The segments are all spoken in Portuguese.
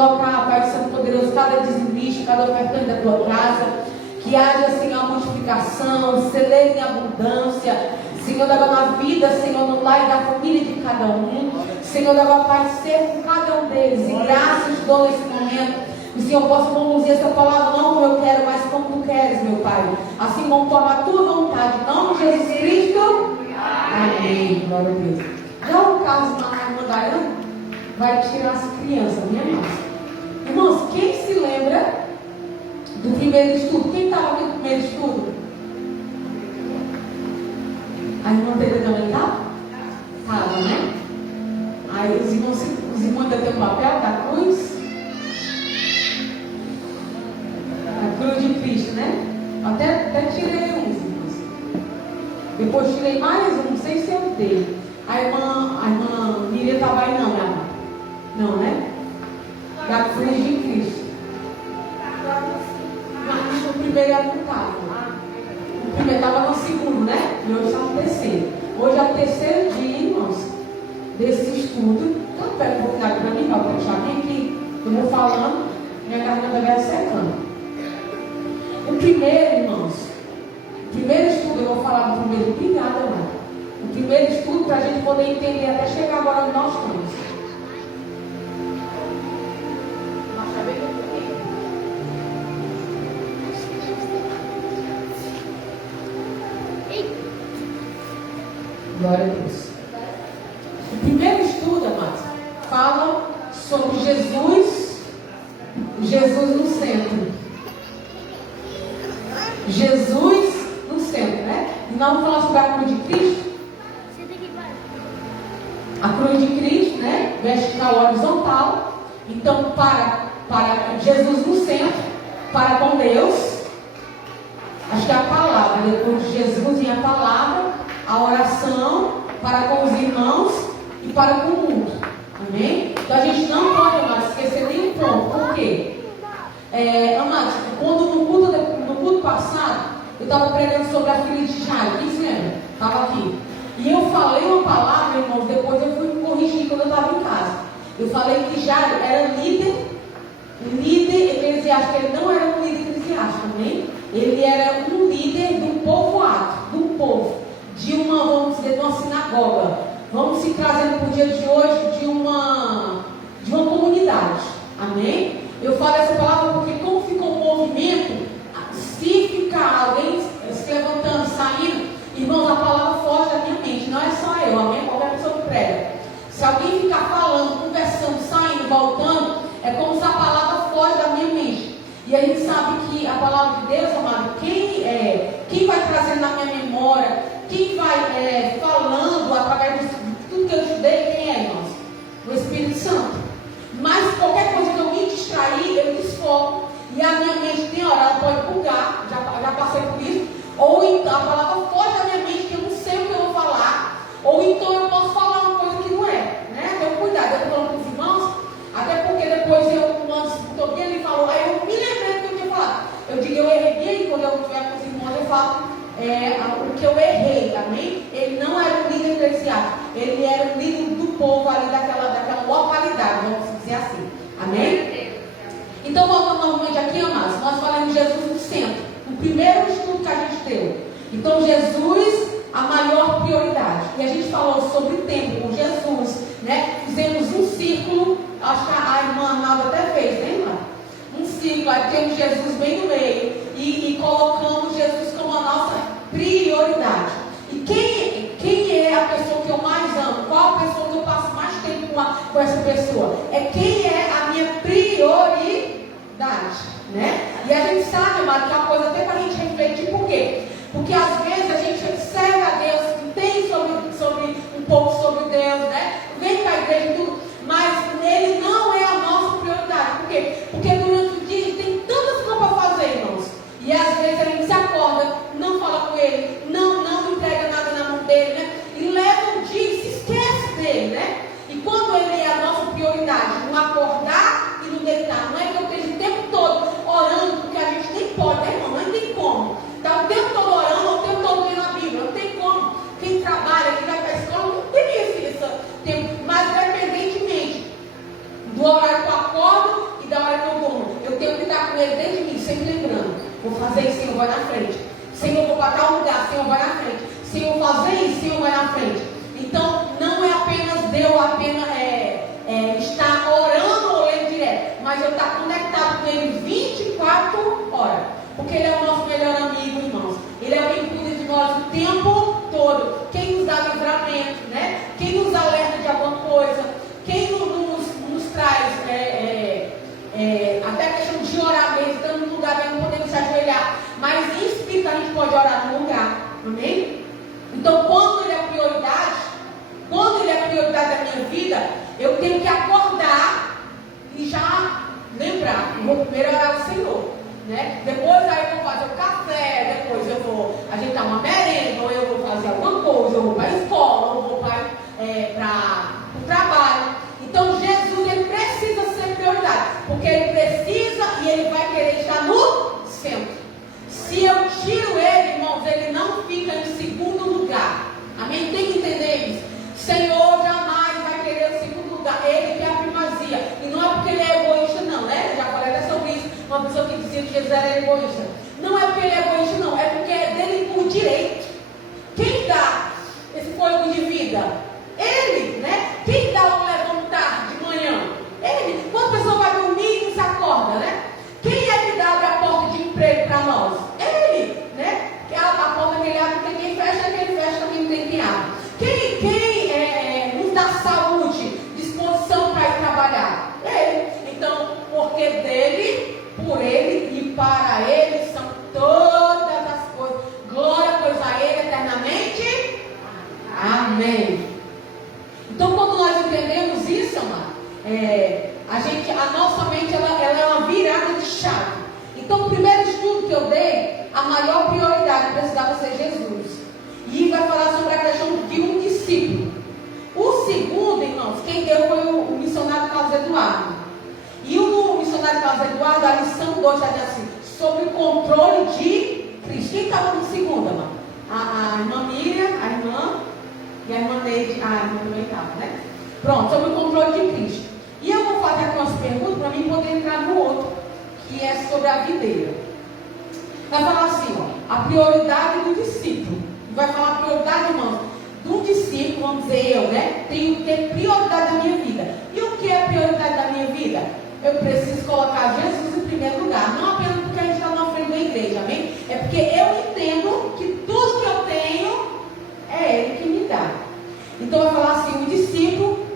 colocar, Pai Santo Poderoso, cada dizimista, cada ofertante da tua casa, que haja, Senhor, a multiplicação, celebre em abundância, Senhor, na vida, Senhor, no lar e da família de cada um, Senhor, Pai, ser com cada um deles, e graças dou nesse momento. O Senhor possa conduzir essa palavra, não como eu quero, mas como tu queres, meu Pai. Assim conforme a tua vontade. Em nome de Jesus Cristo. Amém. Glória a Deus. Já o caso da irmã Dayana vai tirar as crianças, minha irmã. Irmãos, quem se lembra do primeiro estudo? Quem estava aqui no primeiro estudo? A irmã Pedro também estava? Estava, né? Aí os irmãos ainda têm o papel da cruz. A cruz de Cristo, né? Até tirei uns, irmãos. Depois tirei mais um, não sei se eu dei. A irmã Miriam estava aí, não, minha irmã? Não, né? Da cruz de Cristo. Mas no primeiro ela não estava. O primeiro estava no segundo, né? E hoje está no terceiro. Hoje é o terceiro dia, irmãos, desse estudo. Então, pega um pouquinho para mim, para deixar bem aqui. Eu vou falando, minha garganta vai secando. O primeiro, irmãos, o primeiro estudo, eu vou falar do primeiro, obrigada, irmão. O primeiro estudo, para a gente poder entender até chegar agora onde nós estamos. Glória a Deus. O primeiro estudo, amados, fala sobre Jesus no centro. Jesus no centro, né? E nós vamos falar sobre a cruz de Cristo. A cruz de Cristo, né? Vertical, horizontal. Então, para Jesus no centro, para com Deus. Acho que é a palavra, depois de Jesus vem a palavra, a oração para com os irmãos e para com o mundo. Amém? Então a gente não pode mais esquecer nenhum ponto. Por quê? Amados, quando no culto passado, eu estava pregando sobre a filha de Jairo. Quem se lembra? Estava aqui. E eu falei uma palavra, irmãos, depois eu fui me corrigir quando eu estava em casa. Eu falei que Jairo era líder eclesiástico. Ele não era um líder eclesiástico, amém? Ele era um líder do povoado, do povo, de uma, vamos dizer, de uma sinagoga. Vamos se trazendo para o dia de hoje de uma comunidade, amém? Eu falo essa palavra porque como ficou um movimento, se ficar alguém se levantando, saindo, irmãos, a palavra foge da minha mente, não é só eu, amém? Qualquer pessoa que prega. Se alguém ficar falando, conversando, saindo, voltando, é como se a palavra foge da minha mente. E a gente sabe que a palavra de Deus, amado, quem vai trazendo na minha memória, quem vai falando através de tudo que eu estudei, quem é, irmãos? O Espírito Santo. Mas qualquer coisa que eu me distrair, eu desfoco. E a minha mente tem hora, ela pode bugar, já passei por isso. Ou então a palavra foge da minha mente, que eu não sei o que eu vou falar. Ou então eu posso falar uma coisa que não é, né? Então cuidado, eu estou falando com os irmãos, até porque depois alguém ele falou, aí eu me lembrei do que eu tinha falado. Eu digo, eu errei, quando eu estiver com os irmãos, eu falo o que eu errei, amém? Ele não era um líder eclesiástico, ele era um líder do povo ali daquela localidade, vamos dizer assim, amém? Então, voltando novamente aqui, amados, nós falamos de Jesus no centro, o primeiro estudo que a gente deu. Então, Jesus, a maior prioridade. E a gente falou sobre o tempo com Jesus, né? Fizemos um círculo, acho que a irmã Arnaldo até fez, né, irmã? Um círculo, aí temos Jesus bem no meio e colocamos Jesus como a nossa prioridade. E quem é a pessoa que eu mais amo? Qual a pessoa que eu passo mais tempo com essa pessoa? É quem é a minha prioridade, né? E a gente sabe, amado, que é uma coisa até para a gente refletir. Por quê? Porque às vezes a gente serve a Deus, entende um pouco sobre Deus, né? Vem para a igreja e tudo, mas Ele não é a nossa prioridade. Por quê? Porque durante o dia a gente tem tantas coisas para fazer, irmãos. E às vezes a gente se acorda, não fala com Ele, não entrega nada na mão dele, né? E leva um dia e se esquece dele, né? E quando Ele é a nossa prioridade, no acordar e no deitar, não é que eu esteja o tempo todo orando, porque a gente nem pode, né, irmão? Não tem como. Está o tempo todo orando, ou o tempo todo fazer isso, Senhor, vai na frente. Senhor, vou para tal lugar, Senhor, vai na frente. Senhor, fazer isso, Senhor, vai na frente. Então, não é apenas Deus, estar orando ou lendo direto, mas eu estar conectado com Ele 24 horas. Porque Ele é o nosso melhor amigo, irmãos. Ele é quem cuida de nós o tempo todo. Quem nos dá livramento, né? Quem nos alerta de alguma coisa. Quem nos traz até a questão de orar mesmo. Estamos num lugar que não podemos se ajoelhar. Mas em espírito a gente pode orar no lugar. Amém? Então, quando Ele é prioridade da minha vida, eu tenho que acordar e já lembrar. Eu vou primeiro orar ao Senhor, né? Depois aí eu vou fazer o café, depois eu vou ajeitar uma merenda, ou eu vou fazer alguma coisa, eu vou para a escola, ou vou para o trabalho. Então Jesus, ele precisa ser prioridade, porque ele precisa e ele vai querer estar no centro. Se eu tiro ele, irmãos, ele não fica em segundo lugar. Amém? Tem que entender isso. Senhor jamais vai querer o segundo lugar. Ele quer a primazia. E não é porque ele é egoísta, não, né? Eu já falei até sobre isso. Uma pessoa que dizia que Jesus era egoísta. Não é porque ele é egoísta, não. É porque é dele por direito. Quem dá esse fôlego de vida? Ele, né? Quem dá o levantar de manhã? Ele. Quando a pessoa vai dormir e não se acorda, né? Quem é que dá a porta de emprego para nós? Ele, né? Que a porta que ele abre tem quem fecha, quem fecha também tem quem abre. Quem nos dá saúde, disposição para ir trabalhar? Ele. Então, porque dele, por ele e para ele são todas as coisas. Glória, pois a ele eternamente. Amém. Então, quando nós entendemos isso, amado, a nossa mente ela é uma virada de chave. Então, o primeiro estudo que eu dei, a maior prioridade precisava ser Jesus. E vai falar sobre a questão de um discípulo. O segundo, irmãos, quem deu foi o missionário Carlos Eduardo. E o missionário Carlos Eduardo, a lição 2 está dizendo assim, sobre o controle de Cristo. Quem estava no segundo, amado? A irmã Miriam, a irmã e a irmã Neide. A irmã também estava, né? Pronto, sobre o controle de Cristo. E eu vou fazer aqui umas perguntas para mim poder entrar no outro, que é sobre a videira. Vai falar assim, ó, a prioridade do discípulo. Vai falar a prioridade, irmãos, do discípulo, vamos dizer eu, né? Tenho que ter prioridade na minha vida. E o que é a prioridade da minha vida? Eu preciso colocar Jesus em primeiro lugar. Não apenas porque a gente está na frente da igreja, amém? É porque eu entendo que tudo que eu tenho é Ele que me dá. Então vai falar assim, o discípulo,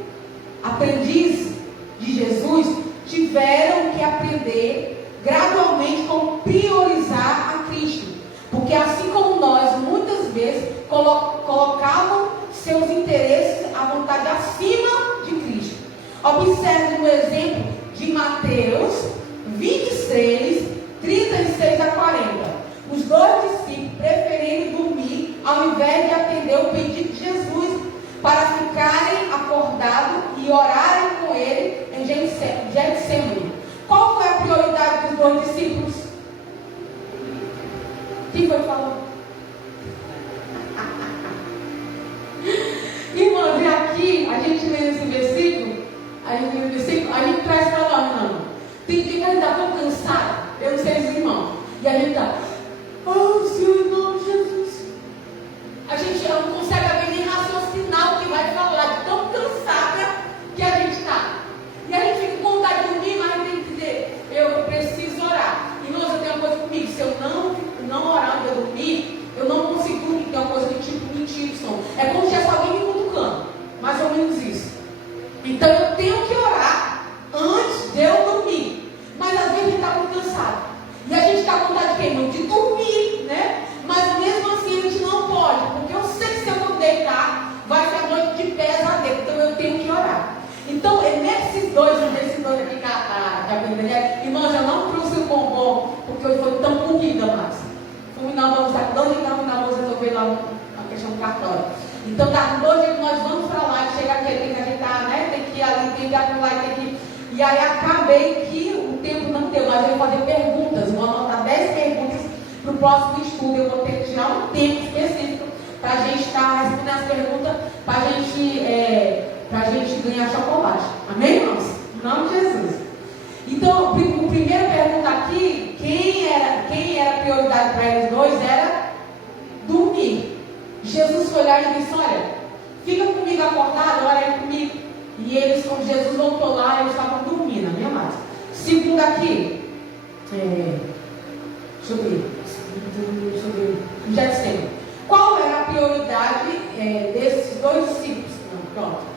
aprendiz de Jesus, tiveram que aprender gradualmente como priorizar a Cristo. Porque assim como nós, muitas vezes, colocavam seus interesses à vontade acima de Cristo. Observe no exemplo de Mateus 23, 36 a 40. Os dois discípulos preferiram dormir ao invés de atender o pedido de Jesus para ficarem acordados e orarem com ele em Getsemane. Qual foi a prioridade dos dois discípulos? Quem foi que falou? Irmãos, e aqui a gente lê esse versículo, a gente traz para nós, não. Tem dia que a gente está tão cansado, eu não sei os irmãos, e a gente está, oh Senhor, em nome de Jesus. A gente não consegue nem raciocinar o que vai falar, de tão cansada que a gente está. E a gente fica com vontade de dormir, mas a gente tem que dizer, eu preciso orar. Irmãos, eu tenho uma coisa comigo, se eu não orar antes de eu dormir, eu não consigo dormir. Tem uma coisa de tipo mentir, som. É como se tivesse alguém me cutucando, mais ou menos isso. Então eu tenho que orar antes de eu dormir. Mas às vezes a gente está muito cansado. E a gente está com vontade de quê? De dormir, né? Mas mesmo assim a gente não pode, porque eu sei que se eu não deitar, vai ser a noite de pesadelo. Então eu tenho que orar. Então, nesses dois aqui que a Bíblia, irmãos, eu não trouxe o bombom, porque hoje foi tão corrida, mas fui na vamos resolver lá a questão do cartório. Então, tá, hoje nós vamos para lá, e chega aqui, tem que ajeitar, né? Tem que ir ali, tem que ir lá, tem que ir. E aí acabei que o tempo não deu, mas eu vou fazer perguntas, vou anotar 10 perguntas para o próximo estudo. Eu vou ter que tirar um tempo específico para a gente estar respondendo as perguntas, para a gente ganhar chocolate. Amém, irmãos? Em nome de Jesus. Então, a primeira pergunta aqui, quem era a prioridade prioridade para eles dois era dormir. Jesus foi lá e disse: olha, fica comigo acordado, ora aí comigo. E eles, quando Jesus voltou lá, eles estavam dormindo, minha amada. Segundo aqui, deixa eu ver. Já dissemos. Qual era a prioridade desses dois discípulos? Pronto.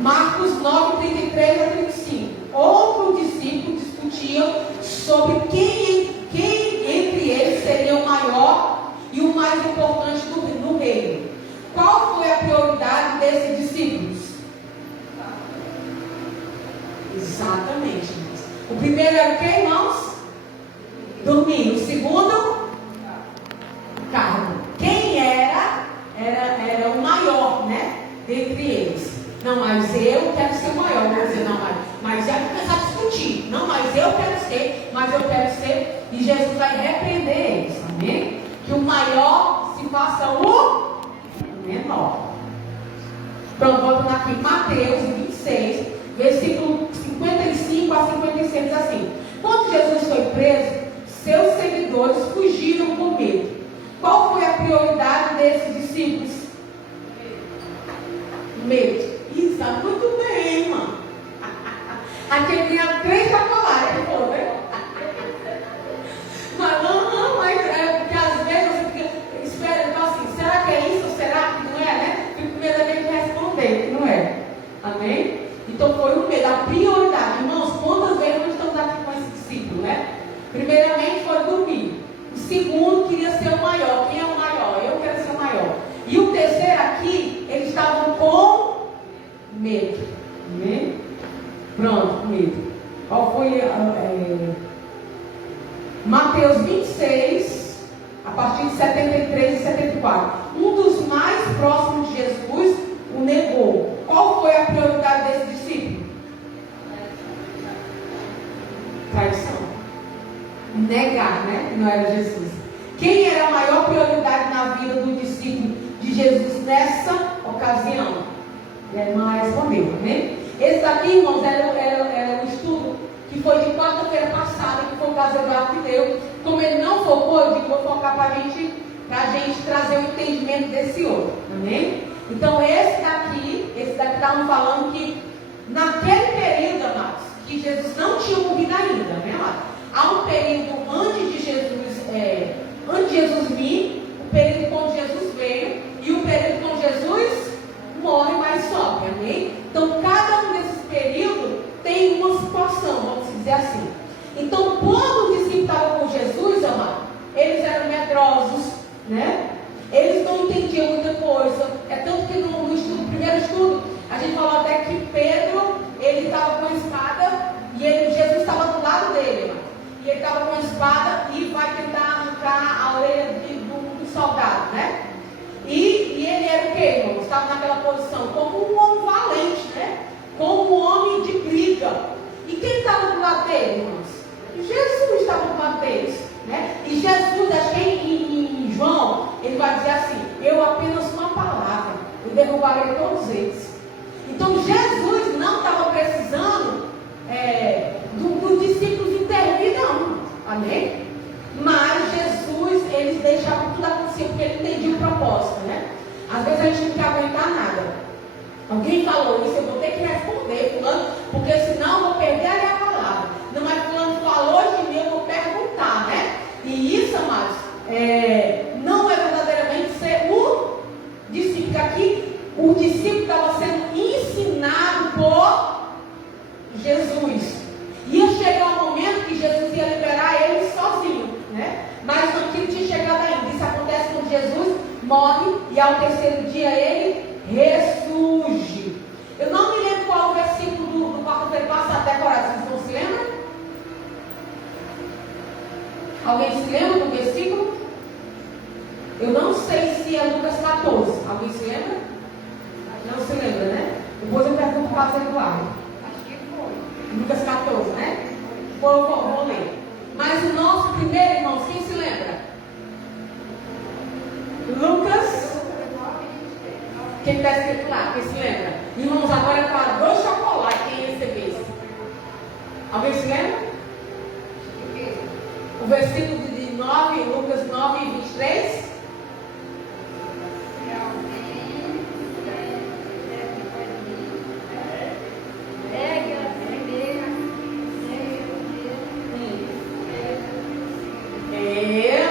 Marcos 9, 33 a 35. Outro discípulo discutiam sobre quem entre eles seria o maior e o mais importante no reino. Qual foi a prioridade desses discípulos? Exatamente. O primeiro era o que, irmãos? Dormir. O segundo? Carne. Quem era o maior, né? Dentre eles. Não, mas eu quero ser o maior. Vou dizer, não, mas já começar a discutir. Não, mas eu quero ser, mas eu quero ser. E Jesus vai repreender eles, amém? Que o maior se faça o menor. Pronto, voltando aqui, Mateus 26, versículo 55 a 56, diz assim: quando Jesus foi preso, seus seguidores fugiram com medo. Qual foi a prioridade desses discípulos? Medo. Isso, muito bem, irmão. Aquele tinha 3 chocolates, ele falou, né? Mas não, mas porque às vezes você fica, espera, então assim, será que é isso ou será que não é, né? E primeiramente responder que não é. Amém? Então foi o medo, a prioridade. Irmãos, quantas vezes nós estamos aqui com esse discípulo, né? Primeiramente foi dormir. O segundo queria ser o maior. Quem é o maior? Eu quero ser o maior. E o terceiro aqui, eles estavam com medo. Amém? Pronto, medo. Qual foi Mateus 26, a partir de 73 e 74. Um dos mais próximos de Jesus o negou. Qual foi a prioridade desse discípulo? Traição. Negar, né? Não era Jesus. Quem era a maior prioridade na vida do discípulo de Jesus nessa ocasião? E a irmã respondeu, né? Esse daqui, irmãos, era um estudo que foi de quarta-feira passada, que foi o caso Eduardo que deu. Como ele não focou, eu digo, vou focar para a gente trazer o entendimento desse outro. Amém? Então, esse daqui estavam falando que naquele período, amados, que Jesus não tinha morrido ainda, né, amados? Há um período antes de Jesus vir, o período quando Jesus veio e o período quando Jesus morre, mas sobe, amém? Então, cada um desses períodos tem uma situação, vamos dizer assim. Então, quando os discípulos estavam com Jesus, amado, eles eram medrosos, né? Eles não entendiam muita coisa. É tanto que no primeiro estudo, a gente falou até que Pedro, ele estava com a espada e Jesus estava do lado dele, amado. E ele estava com a espada e vai tentar arrancar a orelha do soldado, né? E ele era o quê, irmão? Estava naquela posição como um homem valente, né? Como um homem de briga. E quem estava do lado dele, irmãos? Jesus estava do lado deles, né? E Jesus, acho que em João, ele vai dizer assim: eu apenas uma palavra, eu derrubarei todos eles. Então Jesus não estava precisando dos discípulos intervir, não. Amém? Mas Jesus, eles deixavam tudo acontecer porque ele entendia o propósito, né? Às vezes a gente não quer aguentar nada. Alguém falou isso, eu vou ter que responder, fulano, porque senão eu vou perder a palavra. Não, mas fulano falou de mim, eu vou perguntar, né? E isso, amados, não é verdadeiramente ser o discípulo. Aqui, o discípulo estava sendo ensinado por Jesus. Ia chegar um momento que Jesus ia liberar ele sozinho, né? Mas não tinha chegado ainda. Isso acontece quando Jesus morre e ao terceiro dia ele ressurge. Eu não me lembro qual o versículo do quarta-feira passada, decorado. Vocês não se lembram? Alguém se lembra do versículo? Eu não sei se é Lucas 14. Alguém se lembra? Não se lembra, né? Depois eu pergunto para o Eduardo. Lucas 14, né? Vou ler. Mas o nosso primeiro, irmãos, quem se lembra? Lucas. Quem está escrito lá? Quem se lembra? Irmãos, agora é para 2 chocolates. Quem recebesse? Alguém se lembra? O versículo de Lucas 9, 23.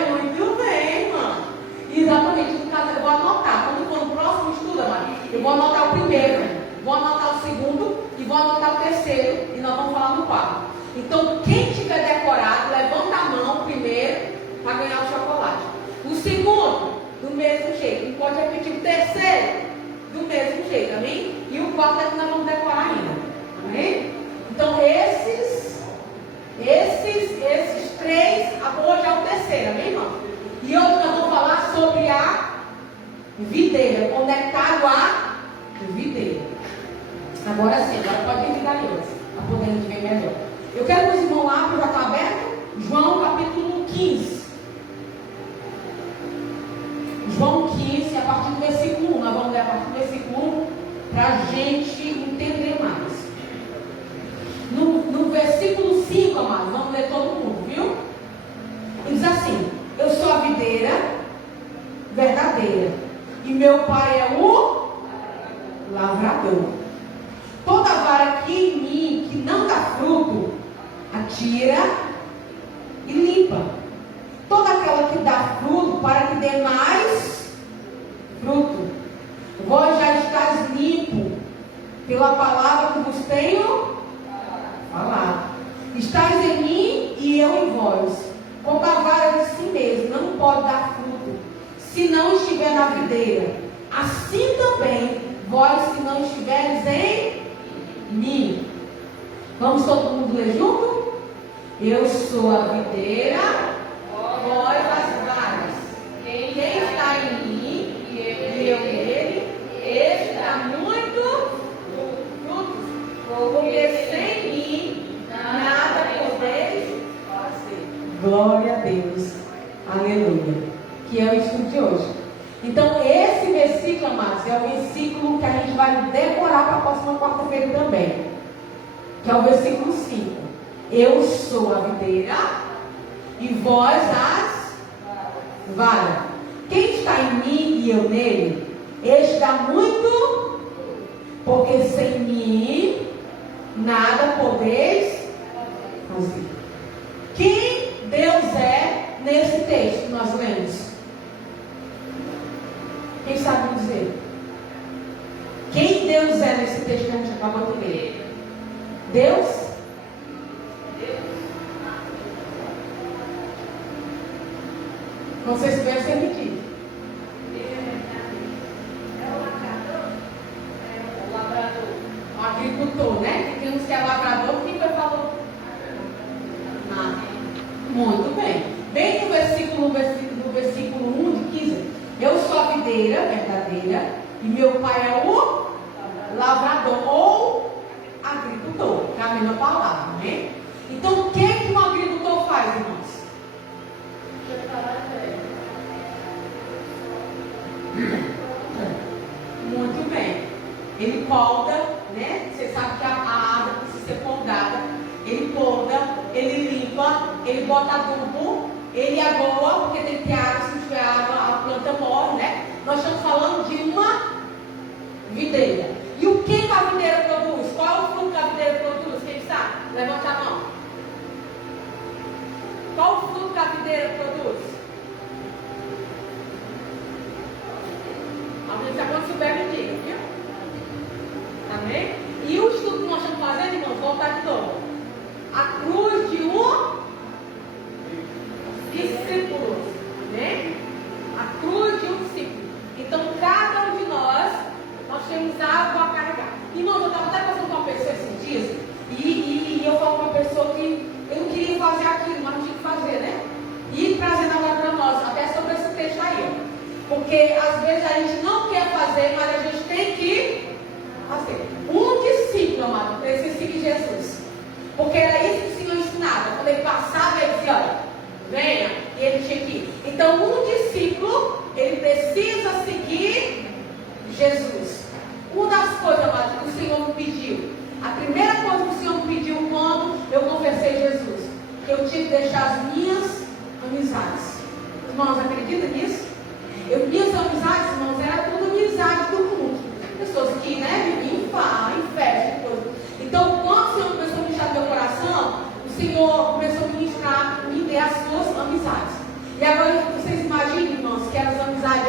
Muito bem, mano. Exatamente, no caso eu vou anotar. Quando for no próximo estudo, mano, eu vou anotar o primeiro, vou anotar o segundo e vou anotar o terceiro. E nós vamos falar no quarto. Então, quem tiver decorado, levanta a mão primeiro para ganhar o chocolate. O segundo, do mesmo jeito. Não pode repetir. O terceiro, do mesmo jeito, amém? E o quarto é que nós vamos decorar ainda, amém? Então, esses três, hoje é o terceiro, amém, irmão? E hoje nós vamos falar sobre a videira, conectado à videira. Agora sim, agora pode ligar eles, para poder a gente ver melhor. Eu quero que os irmãos lá, que já está aberto, João capítulo 15. João 15, a partir do versículo 1. Nós vamos ler a partir do versículo 1 para a gente entender mais. No versículo 5, amados, vamos ler todo mundo, viu? Ele diz assim: eu sou a videira verdadeira, e meu pai é o lavrador. Toda vara que em mim que não dá fruto, atira e limpa. Toda aquela que dá fruto, para que dê mais fruto. Vós já estáis limpo pela palavra que vos tenho falado. Estáis em mim e eu em vós. Como a vara de si mesmo não pode dar fruto se não estiver na videira, assim também vós, se não estiveres em mim. Vamos todo mundo ler junto? Eu sou a videira, vós as varas. Quem está em mim e eu nele, este dá muito frutos, porque sem mim nada podeis fazer. Glória a Deus, aleluia. Que é o estudo de hoje. Então, esse versículo, amados, é o versículo que a gente vai decorar para a próxima quarta-feira também. Que é o versículo 5. Eu sou a videira e vós as varas. Quem está em mim e eu nele, este dá muito, porque sem mim nada podeis fazer. Quem Deus é nesse texto que nós lemos? Quem sabe me dizer? Quem Deus é nesse texto que a gente acabou de ler? Deus? Não sei se vai ser repetido. É o lavrador. O agricultor, né? Tem uns que é lavrador, quem foi falou? Muito bem. Bem no versículo 1 de 15. Eu sou a videira verdadeira e meu pai é o lavrador ou agricultor, que é a mesma palavra, né? Então, o que um agricultor faz, irmãos? Muito bem. Ele poda, né? Você sabe que a árvore precisa ser podada. Ele poda, ele limpa, ele bota adubo, ele agoa, porque tem que ter água, se não tiver água, a planta morre, né? Nós estamos falando de uma videira. E o que a videira produz? Qual é o fruto que a videira produz? Quem sabe? Levanta a mão. Qual o fruto que a videira produz? Alguém sabe quando souber, me diga, viu? Amém? E o estudo que nós estamos fazendo, irmãos, voltar de novo. A cruz de um discípulo, né? A cruz de um discípulo. Então, cada um de nós temos algo a carregar. Irmão, eu estava até conversando com uma pessoa esses dias, e eu falo com uma pessoa que eu não queria fazer aquilo, mas não tinha que fazer, né? E trazendo agora para nós, até sobre esse texto aí. Porque às vezes a gente não quer fazer, mas a gente tem que fazer. Um discípulo, amado, precisa seguir Jesus. Porque era isso que o Senhor ensinava. Quando ele passava, ele dizia, olha, venha, e ele tinha que ir. Então, um discípulo, ele precisa seguir Jesus. Uma das coisas, amado, que o Senhor me pediu, a primeira coisa que o Senhor me pediu quando eu confessei Jesus, que eu tinha que deixar as minhas amizades. Irmãos, acreditam nisso? Minhas amizades, irmãos, era tudo amizade do mundo. Pessoas que, viviam em farra, em festa, coisa. Então, quando o Senhor começou a ministrar no meu coração, o Senhor começou a ministrar, me dê as suas amizades. E agora, vocês imaginam, irmãos, que eram as amizades,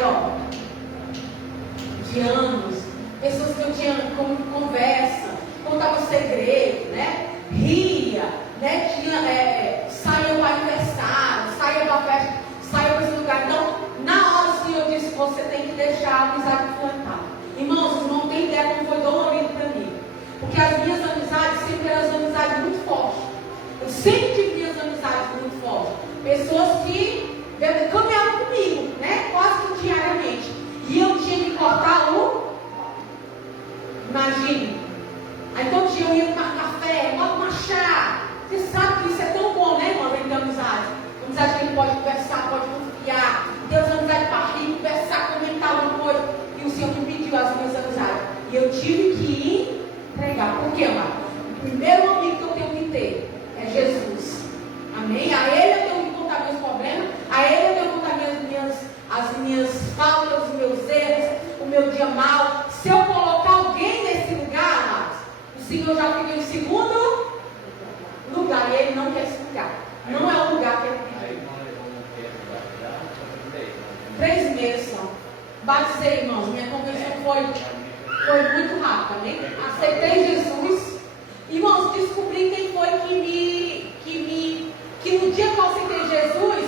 de anos, pessoas que eu tinha como conversa, contava segredo, ria, saía para aniversário, saía para festa, saía para esse lugar. Então, na hora o Senhor disse, você tem que deixar a amizade plantar. Irmãos, vocês não têm ideia como foi dolorido para mim. Porque as minhas amizades sempre eram amizades muito fortes. Eu sempre tive minhas amizades muito fortes. Pessoas que caminhavam comigo, quase que diariamente. E eu tinha que cortar imagine. Aí todo dia eu ia tomar café, tomar chá. Você sabe que isso é tão bom, irmão? Ele tem amizade. Amizade que ele pode conversar, pode confiar. Deus é amizade para rir, conversar, comentar alguma coisa. E o Senhor me pediu as minhas amizades. E eu tive que entregar. Por quê, amado? O primeiro amigo que eu tenho que ter é Jesus. Amém? A Ele eu tenho que contar meus problemas. A Ele eu tenho que contar as minhas faltas, os meus erros, o meu dia mal. Se eu colocar alguém nesse lugar, amados, o Senhor já ficou em segundo lugar. E Ele não quer esse lugar. Não é o lugar que Ele pediu. 3 meses só. Batizei, irmãos. Minha conversão foi muito rápida. Amém? Aceitei Jesus. Irmãos, descobri quem foi que no dia que eu aceitei Jesus,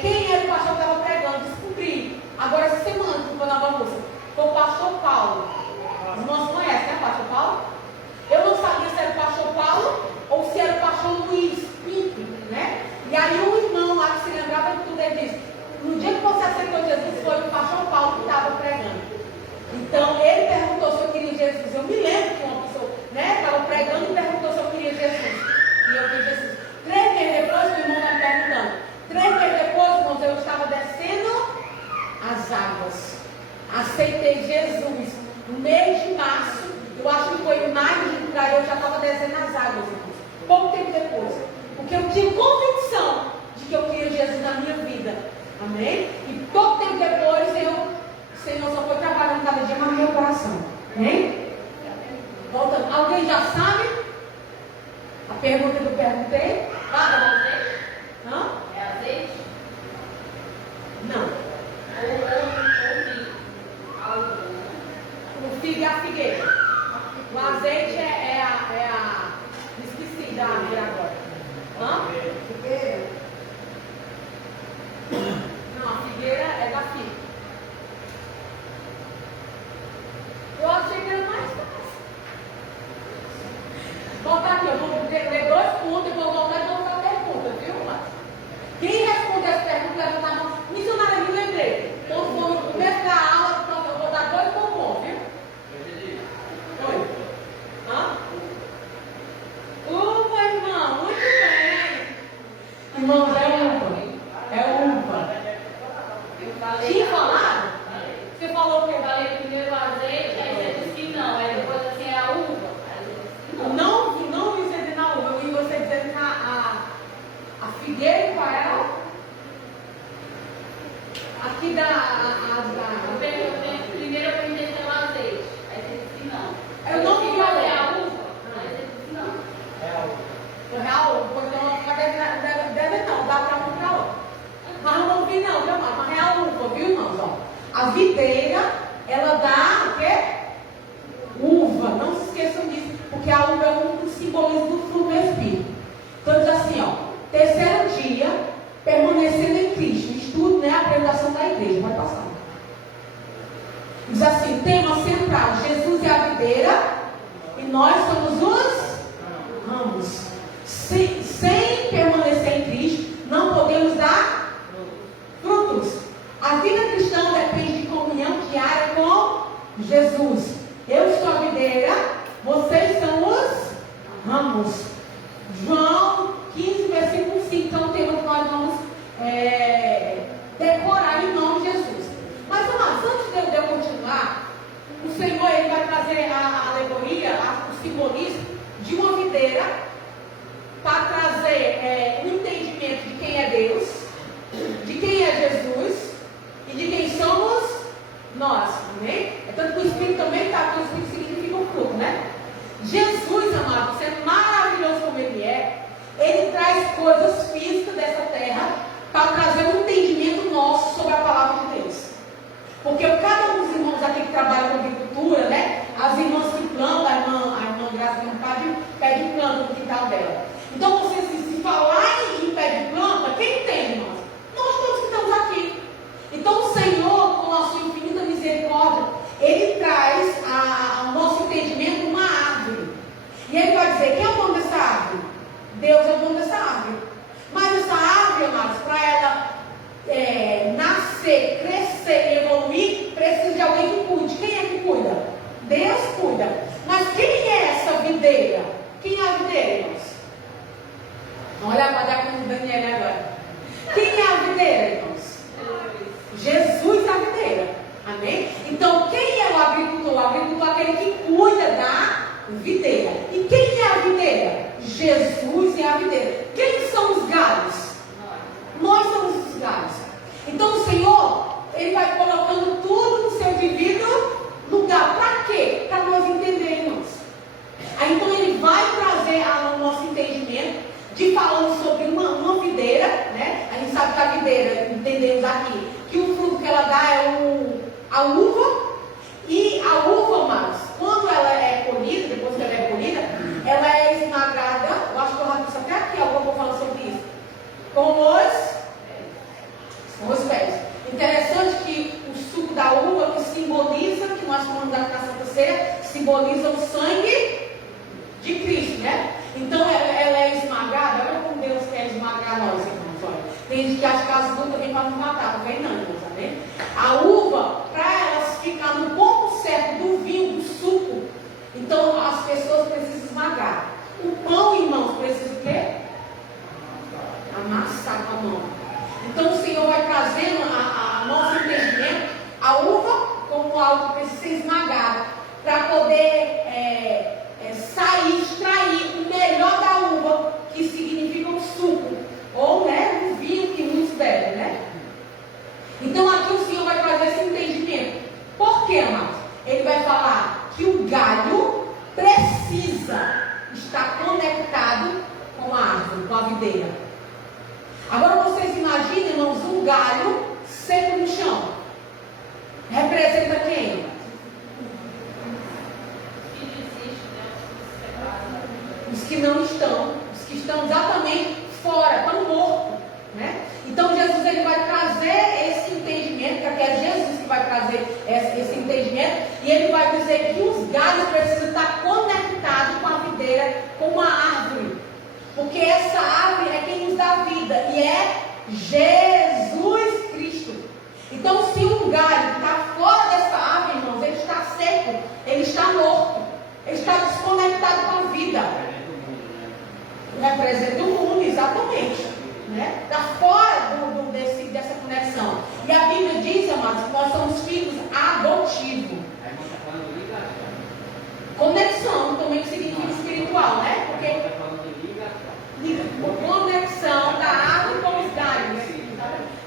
quem era o pastor que estava pregando. Descobri. Agora essa semana, que foi na Nova Música, foi o pastor Paulo. Os irmãos conhecem, o pastor Paulo? Eu não sabia se era o pastor Paulo ou se era o pastor Luiz Pinto, E aí o irmão lá que se lembrava de tudo, ele disse, no dia que você aceitou Jesus, foi o pastor Paulo que estava pregando. Então, ele perguntou se eu queria Jesus. Eu me lembro que uma pessoa, estava pregando e perguntou se eu queria Jesus. E eu queria Jesus. 3 meses depois, o irmão estava perguntando. 3 meses depois, irmãos, eu estava descendo as águas. Aceitei Jesus. No mês de março, eu acho que foi em maio, por aí eu já estava descendo as águas, irmãos. Pouco tempo depois. Porque eu tinha convicção de que eu queria Jesus na minha vida. Amém? E pouco tempo depois, o Senhor só foi trabalhando cada dia mais no meu coração. Amém? Voltando. Alguém já sabe? A pergunta que eu perguntei? É azeite? Hã? É azeite? Não. O figo é a figueira. O azeite é a... Esqueci da árvore agora. Hã? Figueira. Não, a figueira é da figa. Eu achei que era mais fácil. Voltar aqui, eu vou ler 2 pontos e vou voltar e voltar a pergunta, viu, Márcio? Quem responder as perguntas, levanta a mão. Missionária, me lembrei. Então, no começo da aula, eu vou dar 2 pontos, viu? Oi. Hã? Uva, irmão, muito bem. Irmãos, é uva. Tinha falado? Você falou que Eu falei primeiro o azeite, aí você disse que não, aí depois assim é a uva. Não me entender na uva, eu vi você dizendo que a figueira qual é? Aqui Primeiro eu perguntei se era o azeite, aí você disse que não. Eu não vi fazer a uva, aí você disse que não. o real, então deve não, dá para comprar outra. Mas eu não vi não, viu, mas real uva, viu, irmãos? Ó. A videira, ela dá o quê? Uva, não se esqueçam disso, porque a uva é um simbolismo do fruto do Espírito. Então diz assim, ó, 3º dia, permanecendo em Cristo, estudo, a apresentação da igreja, vai passar. Diz assim, tema central, Jesus é a videira e nós somos os ramos. Sem permanecer em Cristo, não podemos dar frutos. A vida cristã depende de comunhão diária com Jesus. Eu sou a videira, vocês são os ramos. João 15, versículo 5. Então, o tema que nós vamos decorar em nome de Jesus. Mas, amados, antes de eu continuar, o Senhor ele vai trazer a alegoria, o simbolismo de uma videira para trazer Deus é o dono dessa árvore. Mas essa árvore, amados, para ela nascer, crescer e evoluir, precisa de alguém que cuide. Quem é que cuida? Deus cuida. Mas quem é essa videira? Quem é a videira, irmãos? Olha para dar com o Daniel agora. Quem é a videira, irmãos? Jesus é a videira. Amém? Então, quem é o agricultor? O agricultor é aquele que cuida da videira. E quem é a videira? Jesus é a videira. Quem são os galhos? Nós somos os galhos. Então, o Senhor, Ele vai colocando tudo no seu devido lugar. Para quê? Para nós entendermos. Aí, então, Ele vai trazer ao nosso entendimento de falando sobre uma videira, né? A gente sabe que a videira, entendemos aqui, que o fruto que ela dá é a uva. E a uva, mas quando ela é colhida, depois que ela é colhida, ela é esmagada. Eu acho que eu já disse até aqui alguma coisa falando sobre isso. Com os pés. Interessante que o suco da uva, que simboliza, que nós falamos da Santa Ceia, simboliza o sangue de Cristo, né? Então ela é esmagada. Olha como Deus quer esmagar nós, irmãos. Olha. Tem gente que acha que as uvas vêm para nos matar, não vem não, irmãos, amém? A uva, para elas ficar no ponto certo do vinho, do suco, então as pessoas precisam esmagar. O pão, irmãos, precisa o quê? Amassar com a mão. Então o Senhor vai trazendo a nosso entendimento, a uva como algo que precisa ser esmagado, para poder sair, extrair o melhor da uva, que significa o suco, ou o vinho que muitos bebem, né? Então aqui o Senhor vai trazer esse entendimento. Por quê, amados? Ele vai falar que o galho precisa estar conectado com a árvore, com a videira. Agora vocês imaginem, irmãos, um galho seco no chão. Representa quem? Os que não estão, os que estão exatamente fora, estão mortos, né? Então Jesus, ele vai trazer esse entendimento, que aqui é Jesus que vai trazer esse entendimento, e ele vai dizer que os galhos precisam estar conectados com a videira, com a árvore, porque essa árvore é quem nos dá vida, e é Jesus Cristo. Então, se um galho está fora dessa árvore, irmãos, ele está seco, ele está morto, ele está desconectado com a vida. Representa o mundo, exatamente, né? Está fora dessa conexão. E a Bíblia diz, amados, que nós somos filhos adotivos. Conexão também significa espiritual, né? Porque conexão da árvore com os galhos.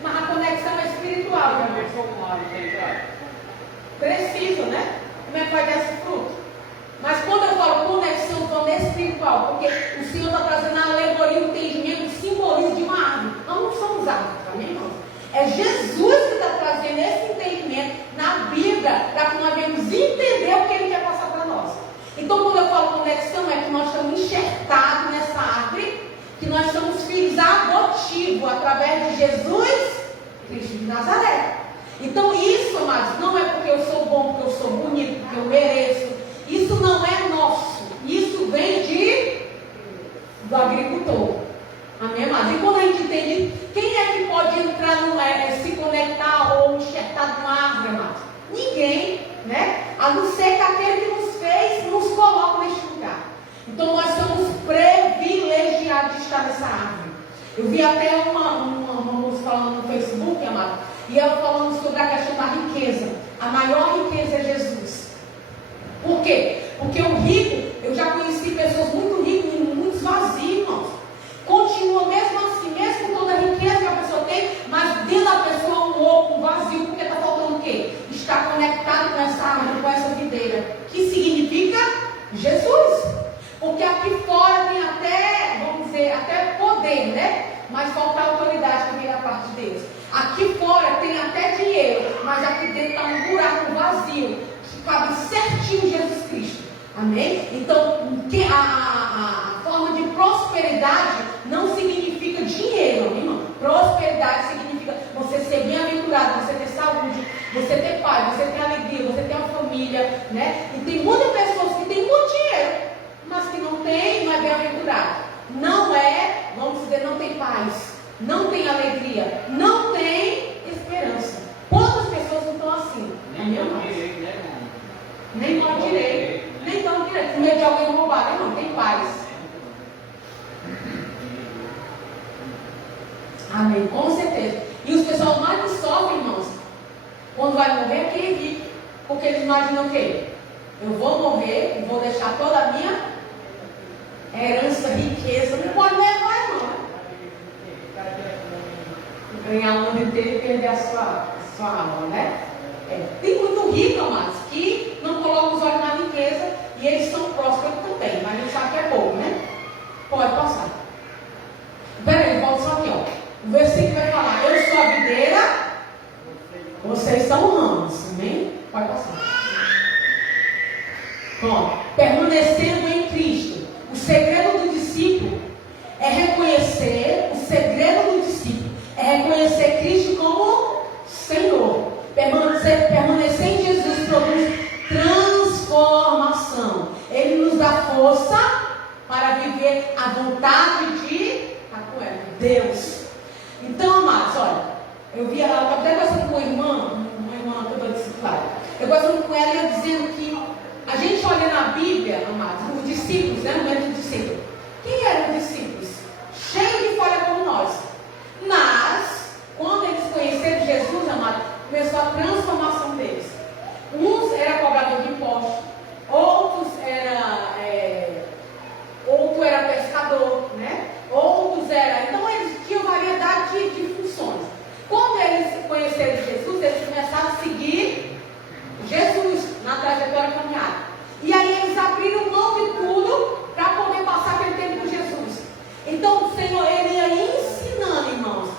Mas a conexão é espiritual. Precisa, né? Como é que vai dar esse fruto? Mas quando eu falo conexão, eu falo espiritual, porque o Senhor está trazendo a alegoria, o entendimento, o simbolismo de uma árvore. Nós não somos árvores, amém, irmãos? É Jesus que está trazendo esse entendimento na Bíblia, para que nós venhamos entender o que Ele quer passar para nós. Então, quando eu falo conexão, é que nós estamos enxertados nessa árvore, que nós somos filhos adotivos através de Jesus Cristo de Nazaré. Então, isso, amados, não é porque eu sou bom, porque eu sou bonito, porque eu mereço. Isso não é nosso. Isso vem do agricultor. Amém, amados? E quando a gente entende, quem é que pode entrar, se conectar ou enxertar numa árvore, amados? Ninguém, né? A não ser que aquele que nos fez, nos coloca neste lugar. Então nós somos privilegiados de estar nessa árvore. Eu vi até uma moça falando no Facebook, amado, e ela falando sobre a questão da riqueza. A maior riqueza é Jesus. Por quê? Porque o rico, eu já conheci pessoas muito ricas e muito vazias, irmãos. Continua mesmo assim, mesmo com toda a riqueza que a pessoa tem, mas dentro da pessoa um oco, um vazio, porque está faltando o quê? Estar conectado com essa árvore, com essa videira, que significa Jesus. Porque aqui fora tem até, vamos dizer, até poder, né? Mas falta autoridade que vem da parte de Deus. Aqui fora tem até dinheiro, mas aqui dentro está um buraco vazio, que cabe certinho Jesus Cristo. Amém? Então, a forma de prosperidade não significa dinheiro, amém, irmão? Prosperidade significa você ser bem-aventurado, você ter saúde, você ter paz, você ter alegria, você ter uma família, né? E tem muitas pessoas que têm muito dinheiro, mas que não tem, não é bem-aventurado. Não é paz, não tem alegria, não tem esperança. Quantas pessoas não estão assim? Nem dão direito, né, irmão? Nem dão direito, nem dão direito. Com medo de alguém roubar, não, tem paz. Amém, com certeza. E os pessoal mais que sofrem, irmãos, quando vai morrer é quem é rico. Porque eles imaginam o quê? Eu vou morrer e vou deixar toda a minha herança, riqueza. Não pode levar, não. Ganhar o mundo inteiro e perder a sua alma, né? Tem muito rico, amados, que não colocam os olhos na riqueza e eles são prósperos também, mas a gente sabe que é pouco, né? Pode passar. Peraí, volta só aqui, ó. O versículo vai falar: eu sou a videira, vocês são ramos. Amém? Pode passar. Bom, permanecendo em Cristo. O segredo do discípulo é reconhecer, o segredo do discípulo é reconhecer Cristo como Senhor. Permanecer em Jesus produz transformação. Ele nos dá força para viver a vontade de Deus. Então, amados, olha, eu vi ela, eu até conversando com uma irmã que eu estou discipulada. Eu conversando com ela e dizendo que a gente olha na Bíblia, amados, os discípulos, né, no meio dos discípulos. Quem eram os discípulos? Cheios de falha como nós. Mas, quando eles conheceram Jesus, amado, começou a transformação deles. Uns eram cobradores de impostos, outro era pescador, né? Outros eram. Então eles tinham variedade de funções. Quando eles conheceram Jesus, eles começaram a seguir Jesus na trajetória caminhada. E aí eles abriram mão de tudo para poder passar aquele tempo com Jesus. Então o Senhor, Ele ia ensinando, irmãos.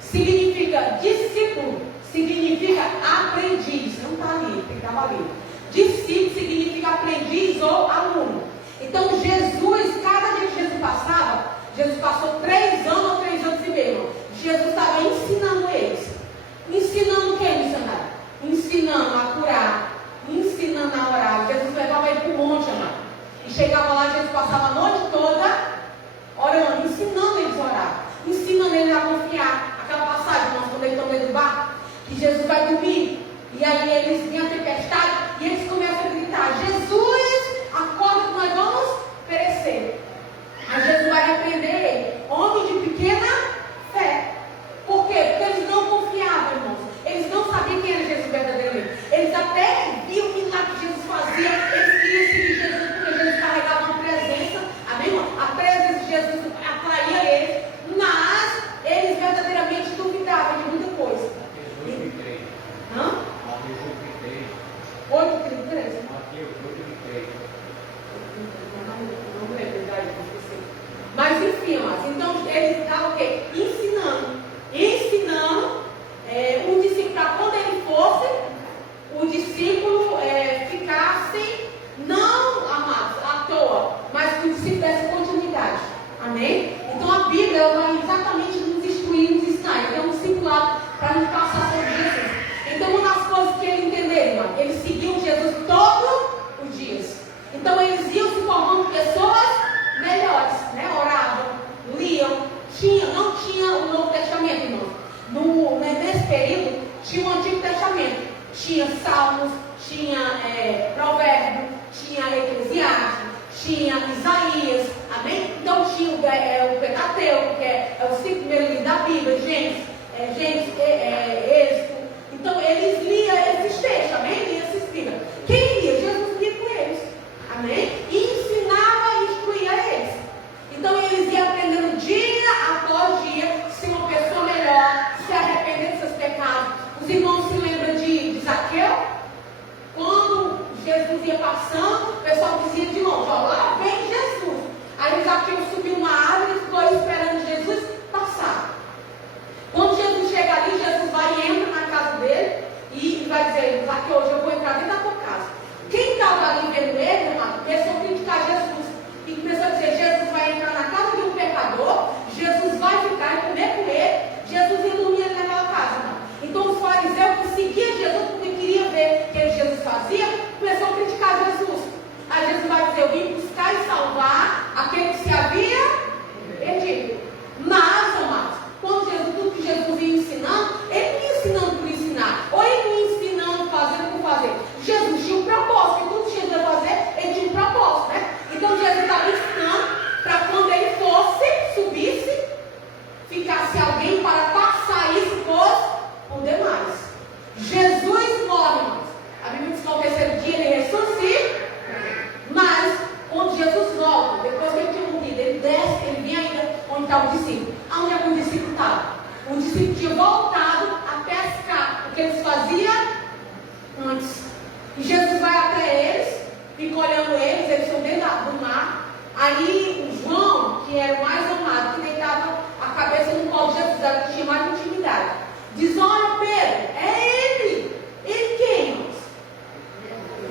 Significa discípulo, significa aprendiz. Não está ali, tem que estar ali. Discípulo significa aprendiz ou aluno. Então Jesus, cada dia que Jesus passava, Jesus passou 3 anos ou 3 anos e meio. Jesus estava ensinando eles. Ensinando o que, missionário? Ensinando a curar, ensinando a orar. Jesus levava ele para o monte, amado. E chegava lá, Jesus passava a noite toda orando, ensinando eles a orar, ensinando eles a confiar. Aquela passagem, nós quando eles estão dentro do barco, que Jesus vai dormir. E aí eles vêm a tempestade e eles começam a gritar: Jesus, acorda que nós vamos perecer. Aí Jesus vai repreender ele: homem de pequena fé. Por quê? Porque eles não confiavam, irmãos. Eles não sabiam quem era Jesus verdadeiramente. Eles até viam o milagre que Jesus fazia. Eles queriam seguir Jesus porque Jesus carregava uma presença. Amém, irmão? A presença de Jesus atraía eles. Mas eles verdadeiramente duvidavam de muita coisa. Hã? 8:33. Não lembro, mas enfim, então ele estava o quê? Ensinando o discípulo, para quando ele fosse, o discípulo ficasse, não, amados, à toa, mas que o discípulo desse continuidade. Amém? Então a Bíblia ela vai exatamente nos instruir, nos ensinar. Então é um discipulado para nos passar sobre Jesus. Então uma das coisas que ele entendeu, irmão, eles seguiam Jesus todos os dias. Então eles iam se formando pessoas melhores, né? Oravam, liam, não tinha o Novo Testamento, irmão. Nesse período tinha o Antigo Testamento, tinha Salmos, tinha Provérbio, tinha Eclesiastes, tinha Isaías, amém? Então tinha o Pentateuco, que é os 5 primeiros livros da Bíblia, Gênesis, Êxodo. Então eles liam esses textos, amém? Liam esses livros. Quem lia? Jesus lia com eles, amém? E ensinava e instruía eles. Então eles iam aprendendo dia após dia, ser uma pessoa melhor, se arrepender dos seus pecados. Os irmãos se lembram de Zaqueu? Quando Jesus ia passando, o pessoal dizia de longe: ó, lá vem Jesus. Aí Zaqueu subiu uma árvore e ficou esperando Jesus passar. Quando Jesus chega ali, Jesus vai e entra na casa dele e vai dizer: Zaqueu, hoje eu estava o discípulo. Aonde é que o discípulo estava? O discípulo tinha voltado a pescar, o que eles faziam antes. E Jesus vai até eles, fica olhando eles estão dentro do mar. Aí o João, que era o mais amado, que deitava a cabeça no colo de Jesus, era que tinha mais intimidade, diz: olha, Pedro, é ele. Ele quem, irmãos?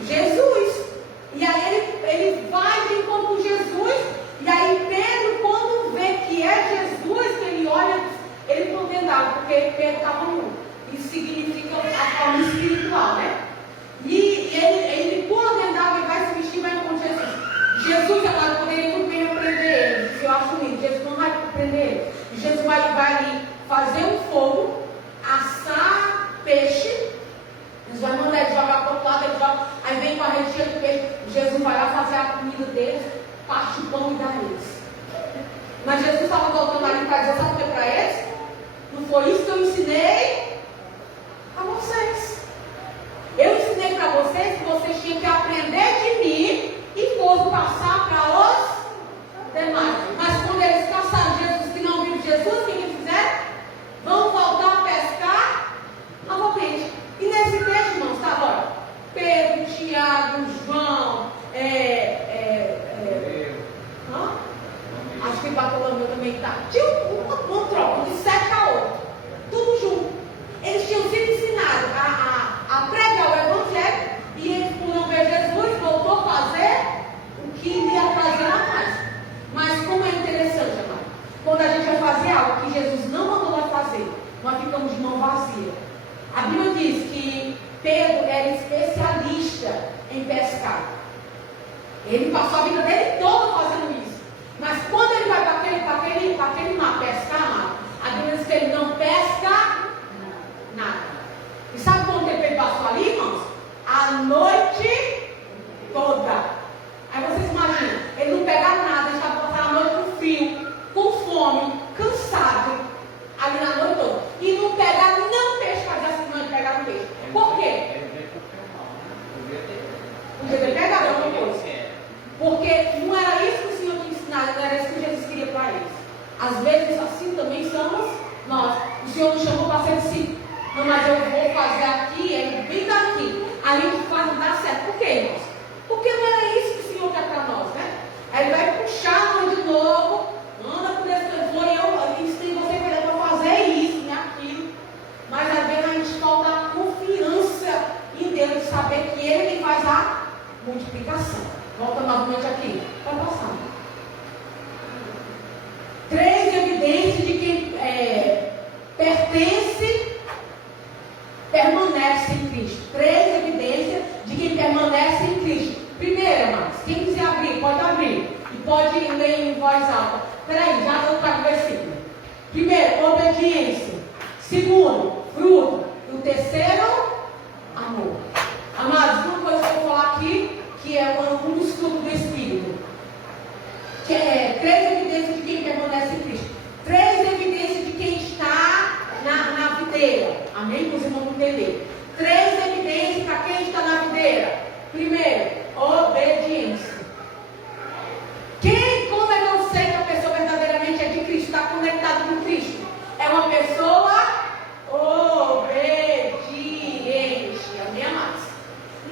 Jesus. E aí ele vai de encontro com Jesus. E aí Pedro, quando vê que é Jesus, ele olha, ele não entendava, porque Pedro estava nu. Isso significa a forma espiritual, né? E ele pula dentro d'água e vai se vestir e vai encontrar Jesus. Jesus agora poderia muito bem repreender ele. Eu acho lindo. Jesus não vai repreender ele. Jesus vai ali fazer um fogo, assar peixe. Eles vão mandar ele jogar para o outro lado, ele joga, aí vem com a rede cheia de peixe. Jesus vai lá fazer a comida deles, parte o pão e dá eles. Mas Jesus estava voltando ali para dizer: sabe o que para eles? Não foi isso que eu ensinei a vocês. Eu ensinei para vocês que vocês tinham que aprender de mim e fosse passar para os demais. Mas quando eles caçaram Jesus, que não viram Jesus, o que eles fizeram? Vão voltar a pescar novamente. E nesse texto, irmãos, está agora Pedro, Tiago, João, acho que Bartolomeu também está. Tinha um troco de 7 a 8, tudo junto. Eles tinham sido ensinados a pregar o evangelho, e eles, por não ver Jesus, voltou a fazer o que iria trazer a paz. Mas como é interessante, amado, quando a gente vai fazer algo que Jesus não mandou nós fazer, nós ficamos de mão vazia. A Bíblia diz que Pedro era especialista em pescar. Ele passou a vida dele toda fazendo isso. Mas quando ele vai para aquele mar pescar, a Bíblia diz que ele não pesca nada. E sabe quanto tempo ele passou ali, irmãos? A noite toda. Aí vocês imaginam, ele não pega nada, ele estava passando a noite com frio, com fome, cansado, ali na noite toda. E não pega não peixe, fazia assim, não, ele pegava peixe. Por quê? Podia ter pegado alguma coisa. Porque não era isso que o Senhor tinha ensinado, não era isso que Jesus queria para eles. Às vezes assim também somos nós. O Senhor nos chamou para ser discípulo. Não, mas eu vou fazer aqui, ele vem daqui. A gente faz não dá certo. Por quê, irmãos? Porque não era isso que o Senhor quer para nós, né? Aí ele vai puxar nós de novo, anda por esse telefone, eu ensinei você para fazer isso, né? Aquilo. Mas às vezes a gente falta a confiança em Deus, de saber que Ele faz a multiplicação. Volta novamente aqui. Vai passar. 3 evidências de quem permanece em Cristo. 3 evidências de quem permanece em Cristo. Primeiro, amados, quem quiser abrir, pode abrir. E pode ler em voz alta. Peraí, já vou para o versículo. Primeiro, obediência. Segundo, fruto. E o terceiro, amor. Amados, uma coisa que eu vou falar aqui, que é um dos frutos do Espírito. Que é 3 evidências de quem permanece em Cristo. 3 evidências de quem está na videira. Amém? Vocês vão entender. 3 evidências para quem está na videira. Primeiro, obediência. Como é que eu sei que a pessoa verdadeiramente é de Cristo, está conectada com Cristo? É uma pessoa obediente. Amém, amados?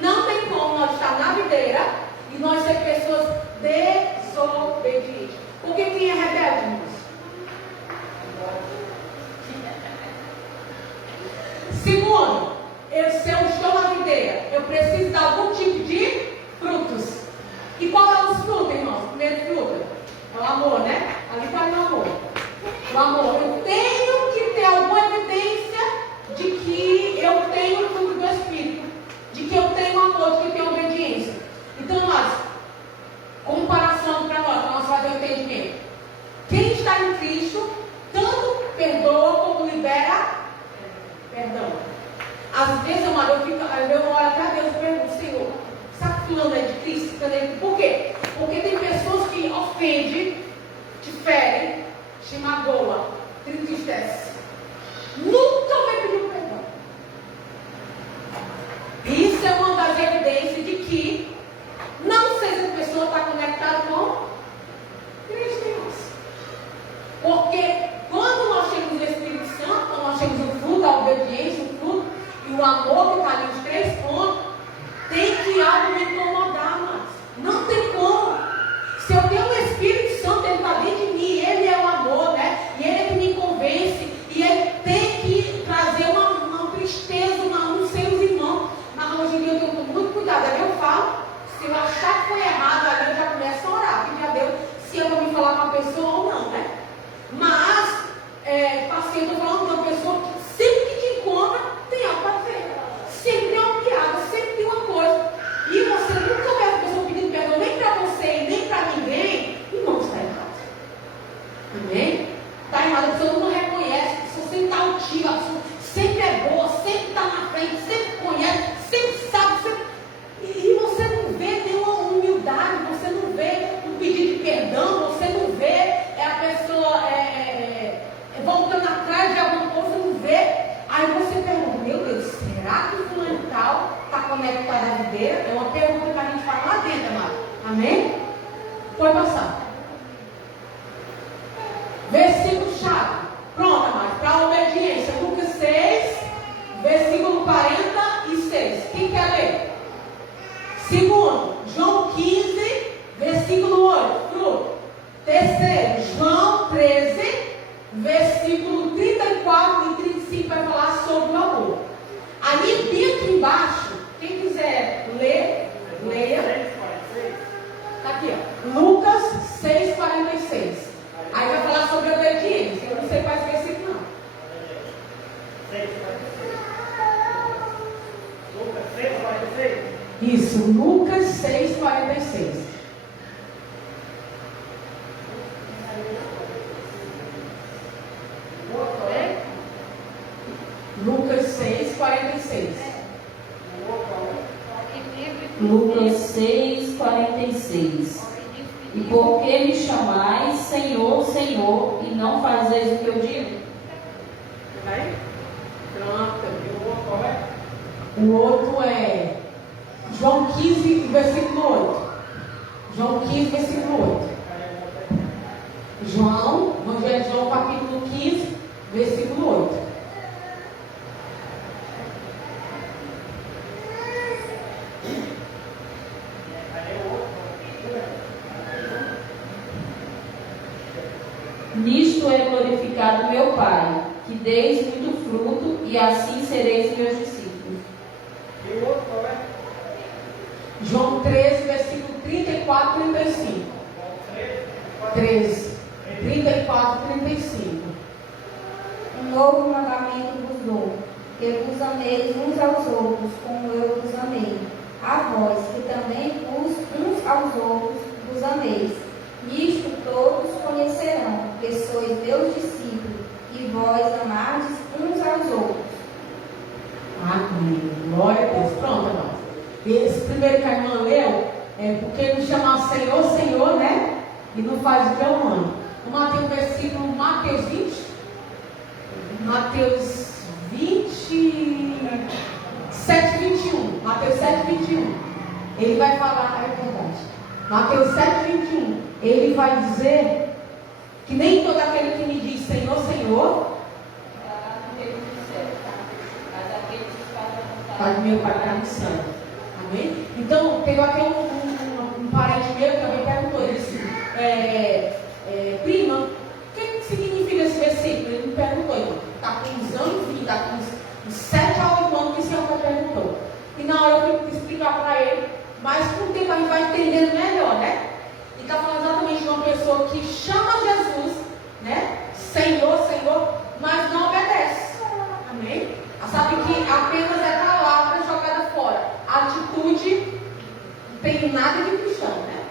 Não tem como nós estar na videira e nós ser pessoas desobedientes. Porque quem é rebelde, irmãos? Segundo, se eu estou na videira, eu preciso dar algum tipo de frutos. E qual é os frutos, irmãos? Primeiro fruto é o amor, né? Ali está o amor. O amor. Eu tenho que ter alguma evidência de que eu tenho o fruto do Espírito, de que eu tenho amor, de que eu tenho obediência. Então, nós, comparação para nós fazer o entendimento. Quem está em Cristo, tanto perdoa como libera perdão. Às vezes, amado, eu oro até a Deus e pergunto: Senhor, sabe que fulano é de Cristo? Por quê? Porque tem pessoas que ofendem, te ferem, te magoam, te entristecem. Nunca vai pedir perdão. Isso é uma das evidências de que não sei se a pessoa está conectada com Cristo, irmãos. amor que está ali, os 3 pontos, tem que algo me incomodar, mas não tem como. Se eu tenho o Espírito Santo, ele está dentro de mim, ele é o amor, né? E ele é que me convence, e ele tem que trazer uma tristeza, um sem os irmãos. Mas hoje em dia eu tenho muito cuidado, aí eu falo, se eu achar que foi errado, aí eu já começo a orar, porque já deu, se eu vou me falar com a pessoa ou não, né? Mas, paciente, eu estou falando de uma pessoa que sempre que te encontra, tem algo para dizer. Sempre tem uma piada, sempre tem uma coisa. E você nunca vê a pessoa pedindo perdão, nem para você e nem para ninguém, irmão, está errado. Amém? Está errado, a pessoa não reconhece, a pessoa sempre está altiva, a pessoa sempre é boa, sempre está na frente, sempre conhece, sempre sabe, sempre... E você não vê nenhuma humildade, você não vê um pedido de perdão, você não vê a pessoa voltando atrás de alguma coisa, você não vê. Aí você pergunta, meu Deus, será que o fulano tal está conectado à videira? É uma pergunta que a gente fala lá dentro, amado. Amém? Pode passar. Versículo chave. Pronto, amado. Para a obediência. Lucas 6, versículo 46. Quem quer ler? Segundo, João 15, versículo 8. Fruto. Terceiro, João 13, versículo 34 e 35 vai falar sobre o amor. Ali bem aqui embaixo, quem quiser ler, leia. Está aqui, ó. Lucas 6, 46. Aí vai falar sobre a obediência. Eu não sei quais versículos não. Lucas 6, 46. Isso, Lucas 6, 46. Lucas 6, 46. Lucas 6, 46. E por que me chamais Senhor, Senhor, e não fazeis o que eu digo? Pronto. O outro é João 15, versículo 8. João 15, versículo 8. João, Evangelho de João, capítulo 15, versículo 8. Nisto é glorificado meu Pai, que deis muito fruto, e assim sereis meus discípulos. E o outro qual é? João 13, versículo 34 e 35. 13, 34 e 35. Um novo mandamento vos dou, que vos ameis uns aos outros, como eu vos amei. A vós, que também uns aos outros vos ameis. Nisto todos conhecerão que sois meus discípulos, e vós amardes uns aos outros. Amém. Glória a Deus. Pronto, irmão. Esse primeiro que a irmã leu é porque nos chama Senhor, Senhor, né? E não faz o que eu amo. Vamos ter um versículo, Mateus 20. Mateus 27, 21. Mateus 7, 21. Ele vai falar, é verdade. Mateus 7, 21. Ele vai dizer que nem todo aquele que me diz Senhor, Senhor, faz meu Pai que está no céu. Amém? Então, teve até um parente meu que também perguntou, ele disse, prima, o que significa esse versículo? Ele me perguntou, então, está com uns anos, está com uns 7 a 8 anos que esse rapaz perguntou. E na hora eu fui explicar para ele, mas com o tempo a gente vai entendendo melhor, né? E está falando exatamente de uma pessoa que chama Jesus, né? Senhor, Senhor, mas não obedece. Amém? Sabe que apenas é palavra jogada fora. A atitude não tem nada de cristão, né?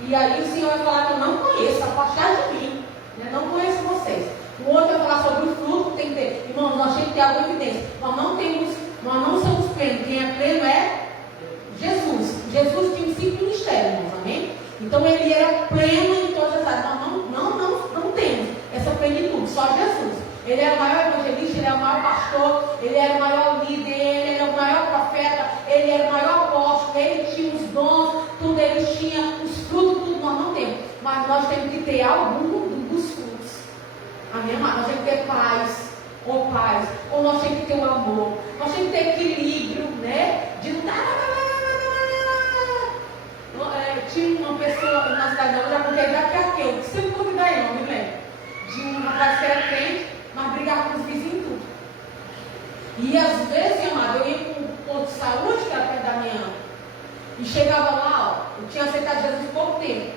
E aí o Senhor vai falar que eu não conheço, afastar de mim, né? Não conheço vocês. O outro vai falar sobre o fruto, tem que ter. Irmãos, nós temos que ter alguma evidência. Nós não somos plenos. Quem é pleno é Jesus. Jesus tinha 5 ministérios, irmãos, amém? Então ele era pleno em todas as áreas. Nós não temos essa plenitude, só Jesus. Ele era o maior evangelista, ele era o maior pastor, ele era o maior líder, ele era o maior profeta, ele era o maior apóstolo, ele tinha os dons, tudo, ele tinha os frutos, tudo nós não temos. Mas nós temos que ter algum dos frutos. Amém, amado? Nós temos que ter paz, ou paz, ou nós temos que ter o amor, nós temos que ter equilíbrio, né? De não dar. Tinha uma pessoa na cidade, eu já contei daqui a quem, que sempre convidar ele, não me lembro. De um rapaz que era crente, mas brigava com os vizinhos em tudo. E às vezes, amado, eu ia com um ponto de saúde, que era perto da minha, e chegava lá, ó, eu tinha aceitado Jesus há pouco tempo.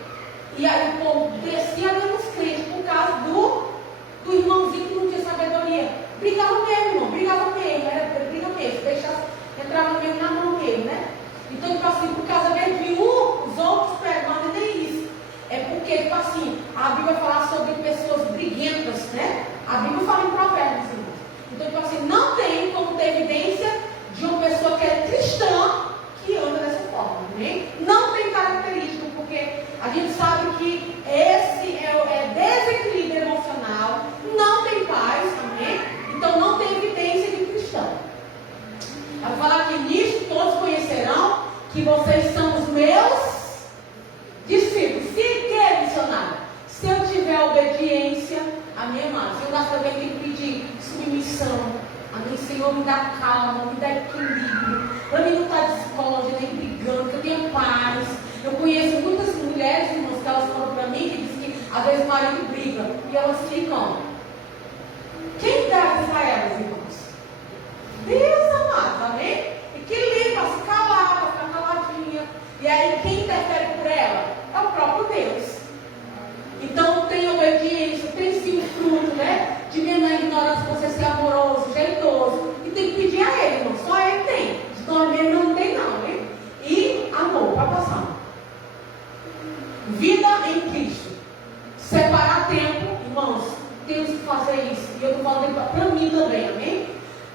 E aí o povo descia dando os crentes por causa do irmãozinho que não tinha sabedoria. Brigava mesmo, irmão, brigava mesmo, era briga mesmo, deixava, entrava mesmo na mão mesmo, né? Então, tipo assim, por causa mesmo de os outros pegam, mas não é nem isso. É porque, tipo assim, a Bíblia fala sobre pessoas briguentas, né? A Bíblia fala em provérbios, irmãos. Então, tipo assim, não tem como ter evidência de uma pessoa que é cristã que anda dessa forma, né? Não tem característica, porque a gente sabe que esse é desequilíbrio emocional, não tem paz, amém? Então, não tem evidência de cristão. Eu vou falar que nisso todos conhecerão que vocês são os meus discípulos. Se que, missionário? Se eu tiver obediência, a minha mãe, se eu também tenho que pedir submissão. Amém? Senhor, me dá calma, me dá equilíbrio. Para mim não estar discórdia, nem brigando, que eu tenha paz. Eu conheço muitas mulheres, irmãos, que elas falam para mim, que dizem que às vezes o marido briga. E elas ficam. Quem dá isso a elas, irmãos? Deus amado, amém? Equilíbrio, para se calar, para ficar caladinha. E aí quem interfere por ela? É o próprio Deus. Então tem obediência, tem sim o fruto, né? De mesmo na ignorância você ser amoroso, jeitoso. E tem que pedir a ele, irmão. Só ele tem. De nós mesmo não tem não, hein? E amor, para passar. Vida em Cristo. Separar tempo, irmãos. Temos que fazer isso. E eu estou falando para mim também, amém?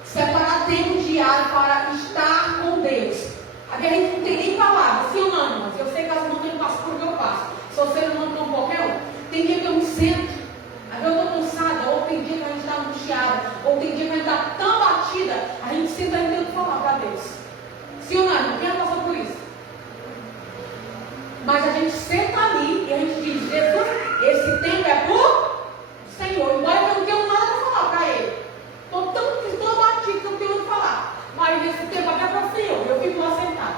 Separar tempo diário para estar com Deus. Aqui a gente não tem nem palavra, sim ou não, irmãos? Eu sei que as mãos não passam por que eu passo. Sou ser humano como qualquer um. Tem dia que eu me sento, às vezes eu estou cansada, ou tem dia que a gente está angustiada, ou tem dia que a gente está tão batida, a gente senta e tem que falar para Deus. Sim ou não, irmão? Quem passou por isso? Mas a gente senta ali e a gente diz, Jesus, esse tempo é por Senhor. Embora eu não tenho nada para falar para Ele. Estou tão batido que eu não tenho nada para falar. Mas nesse tempo aqui é para o Senhor. Eu fico lá sentado.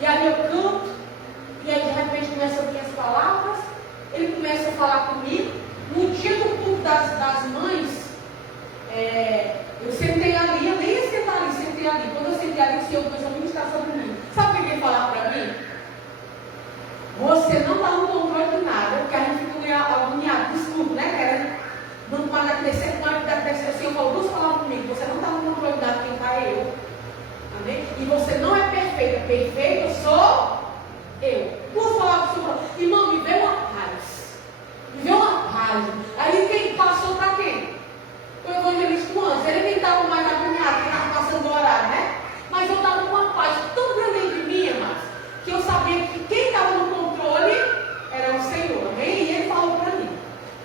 E aí eu canto, e aí de repente começam a vir as palavras, ele começa a falar comigo. No dia do culto das mães, eu sentei ali, eu nem ia sentar ali, sentei ali. Quando eu sentei ali, o Senhor começou a ministrar sobre mim. Sabe o que ele falava para mim? Você não está no controle de nada, porque a gente fica agoniado, desculpa, né? Querendo não parar de crescer, na hora que dá crescer, o Senhor falou duas palavras comigo. Você não está no controle de nada, quem está é eu. Amém? E você não é perfeita, perfeita sou eu. Duas palavras do Senhor. Irmão, me dê uma paz. Me dê uma paz. Aí quem passou para quem? O evangelista antes. Ele nem estava mais agoniado, que estava passando o horário, né? Mas eu estava com uma paz tão grande de mim, irmãos, que eu sabia que quem estava no controle era o Senhor. Amém? E ele falou para mim.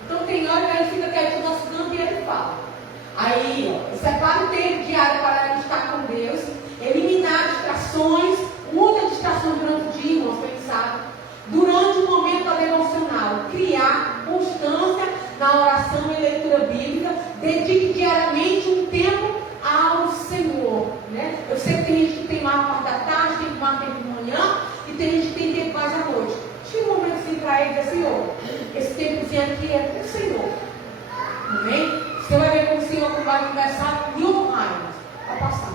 Então tem hora que ele fica quieto no nosso canto e ele fala. Aí, ó, separa o tempo diário para estar com Deus, eliminar distrações, muita distração durante o dia, irmãos, pensar. Durante o momento da devocional, criar constância na oração e leitura bíblica, dedique diariamente um tempo ao Senhor. Né? Eu sei que tem gente que tem mais parte da tarde, tem mais tempo de manhã, e tem gente que tem tempo mais à noite. Tira um momento assim para ele e diz, Senhor, esse tempozinho aqui é para o Senhor. Amém? Você vai ver como o Senhor vai começar a me honrar, vai passar.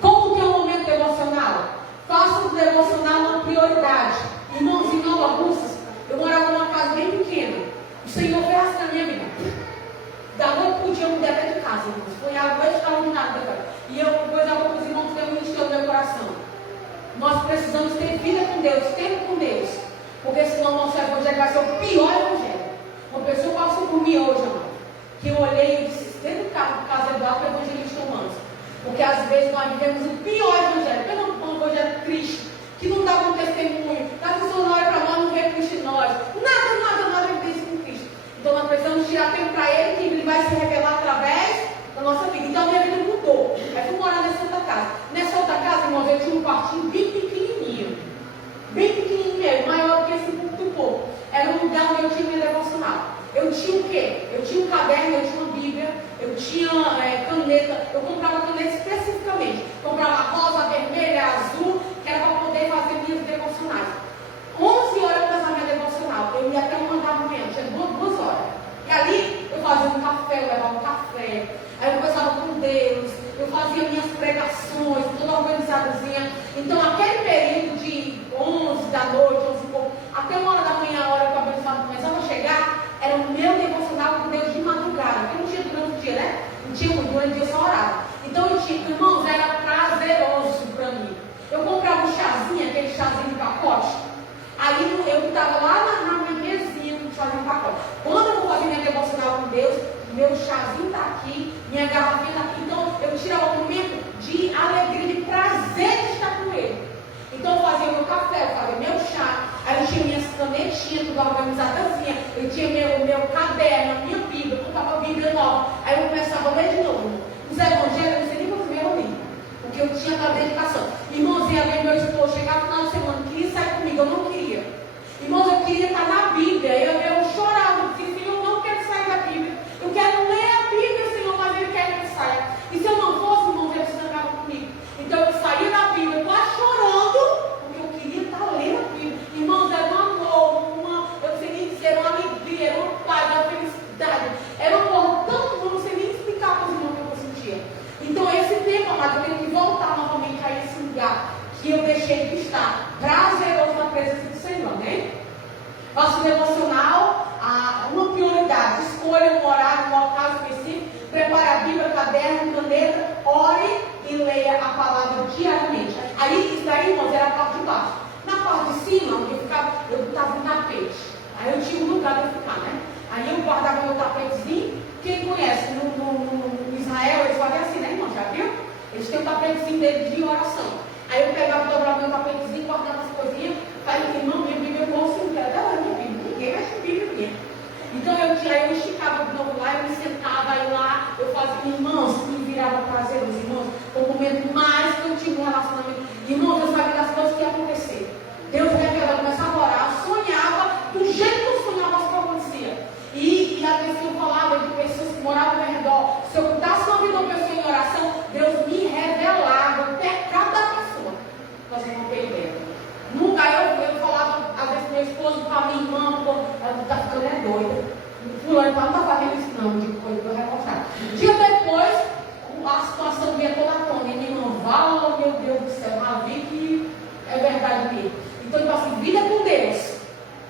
Como que é um momento devocional? Faça o devocional uma prioridade. Irmãos, em Nova Russas, eu morava numa casa bem pequena. O Senhor veio assim na minha vida. Da noite por dia eu mudei até de casa, irmãos. Foi algo extraordinário. E eu, depois, alguns irmãos que Deus ministrou no meu coração. Nós precisamos ter vida com Deus, tempo com Deus. Porque senão o nosso evangelho vai ser o pior evangelho. Uma pessoa passou por mim hoje, amado, que eu olhei e disse, dentro do carro Eduardo, o evangelista humano. Porque às vezes nós vivemos o pior evangelho. Pelo o evangelho Cristo, que não dá um testemunho. As pessoas olham para nós, não vê Cristo em nós. Nada evidência com Cristo. Então nós precisamos tirar tempo para Ele, que Ele vai se revelar através da nossa vida. Então a minha vida mudou. Aí fui morar nessa outra casa. Nessa outra casa, irmãos, eu tinha um quartinho bem pequenininho. Bem pequenininho mesmo, maior do que esse do povo. Era um lugar onde eu tinha minha devocional. Eu tinha o quê? Eu tinha um caderno, eu tinha uma Bíblia, eu tinha caneta, eu comprava caneta especificamente. Comprava rosa, vermelha, azul, que era para poder fazer minhas devocionais. 11 horas eu fazia minha devocional. Eu ia até uma da manhã, tinha 2 horas. E ali eu fazia um café, eu levava um café. Aí eu conversava com Deus, eu fazia minhas pregações, toda organizadazinha. Então aquele período de 11 da noite, 11 e pouco, até 1 hora da manhã, a hora que o abençoado começava a chegar, era o meu devocional com Deus de madrugada. Porque não tinha durante o dia, né? Não tinha durante o dia, só orava. Então eu tinha, irmãos, era prazeroso para mim. Eu comprava um chazinho, aquele chazinho de pacote. Aí eu estava lá na minha mesinha com o chazinho de pacote. Quando eu vou fazer minha devocional com Deus, meu chazinho está aqui, minha garrafinha está aqui. Então eu tirava um momento de alegria, de prazer de estar com Ele. Então eu fazia meu café, eu fazia meu chá. Aí eu tinha minhas canetinhas, tudo organizadazinha. Eu tinha meu caderno, a minha Bíblia, eu comprava a Bíblia nova. Aí eu começava a ler de novo. Os evangelhos, eu não sei nem quantos eu li. Porque eu tinha aquela dedicação. Irmãos, ia ver meu esposo chegar no final de semana, queria sair comigo, eu não queria. Irmãos, eu queria estar na Bíblia. Eu chorava, eu disse, Senhor, eu não quero sair da Bíblia. Eu quero ler a Bíblia, Senhor, mas Ele quer que eu saia. E se eu não fosse, irmãos, Ele se trancava comigo. Então eu saía da Bíblia, quase chorando, porque eu queria estar lendo a Bíblia. Irmãos, era um amor, eu não sei nem dizer, uma alegria, era uma paz, uma felicidade. Era um amor tão, eu não sei nem explicar para os irmãos que eu sentia. Então esse tempo, amado, eu tenho que voltar novamente a esse lugar que eu deixei de estar prazeroso na presença do Senhor, né? Nosso devocional, uma prioridade, escolha um horário, um local específico, prepare a Bíblia, caderno, caneta, ore e leia a palavra diariamente. Aí, isso daí, irmãos, era a parte de baixo. Na parte de cima, onde eu estava no tapete. Aí eu tinha um lugar para ficar, né? Aí eu guardava meu tapetezinho. Quem conhece, no Israel, eles fazem assim, né, irmão? Já viu? Eles têm um tapetezinho dele de oração. Aí eu pegava, dobrava meu tapetezinho, guardava as coisinhas. Falei, irmão, minha Bíblia eu ouço, não quero até lá minha Bíblia. Ninguém mexe com Bíblia minha. Então eu esticava de novo lá, eu me sentava aí lá, eu fazia, irmãos, me virava prazeroso, irmãos. Foi o momento mais que eu tive um relacionamento. Irmãos, Deus sabia das coisas que iam acontecer. Deus revelava, começava a orar, sonhava, do jeito que eu sonhava, as coisas aconteciam. E a pessoa falava de pessoas que moravam ao meu redor. Se eu pudesse ouvir uma pessoa em oração, Deus me revelava o pecado da pessoa. Nós não perdemos. Nunca eu falava, às vezes, meu esposo, para minha irmã, ela está ficando doida. Fulano não está fazendo isso, não, de coisa para repostar. Dia depois, a situação vinha toda à tona. E minha irmã, fala, meu Deus do céu, já vi que é verdade mesmo. Então, assim, vida com Deus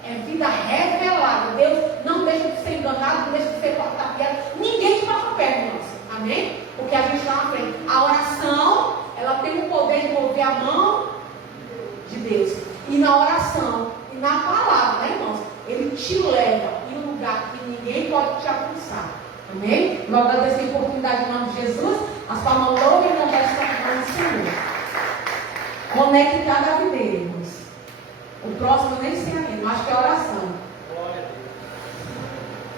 é vida revelada. Deus não deixa de ser enganado, não deixa de ser cortapiado. Ninguém te passa perto, irmãos. Amém? Porque a gente está na frente. A oração, ela tem o poder de mover a mão de Deus. E na oração, e na palavra, né, irmãos? Ele te leva em um lugar que ninguém pode te alcançar. Amém? Vou agradecer a oportunidade em nome de Jesus. As palmas louvem e não prestam a do Senhor. Conectar a videira, irmãos. O próximo eu nem sei ainda, acho que é a oração.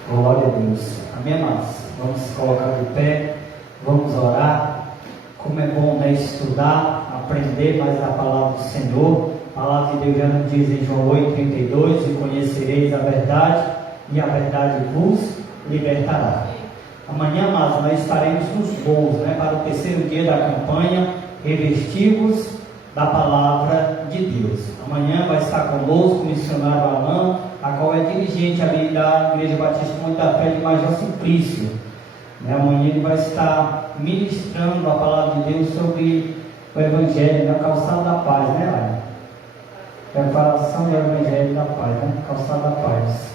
Glória a Deus. Amém, amados? Vamos se colocar de pé, vamos orar. Como é bom, né, estudar, aprender mais da palavra do Senhor. A palavra de Deus já nos diz em João 8,32: e conhecereis a verdade, e a verdade vos libertará. Amanhã, amados, nós estaremos nos voos, né, para o terceiro dia da campanha, revestivos da palavra de Deus. Amanhã vai estar conosco o missionário Alain, a qual é dirigente ali da Igreja Batista Monte da Fé de Major Simplício. Amanhã ele vai estar ministrando a palavra de Deus sobre o Evangelho, na Calçada da Paz, né, Laia? Preparação do Evangelho da Paz, né? Calçada da Paz.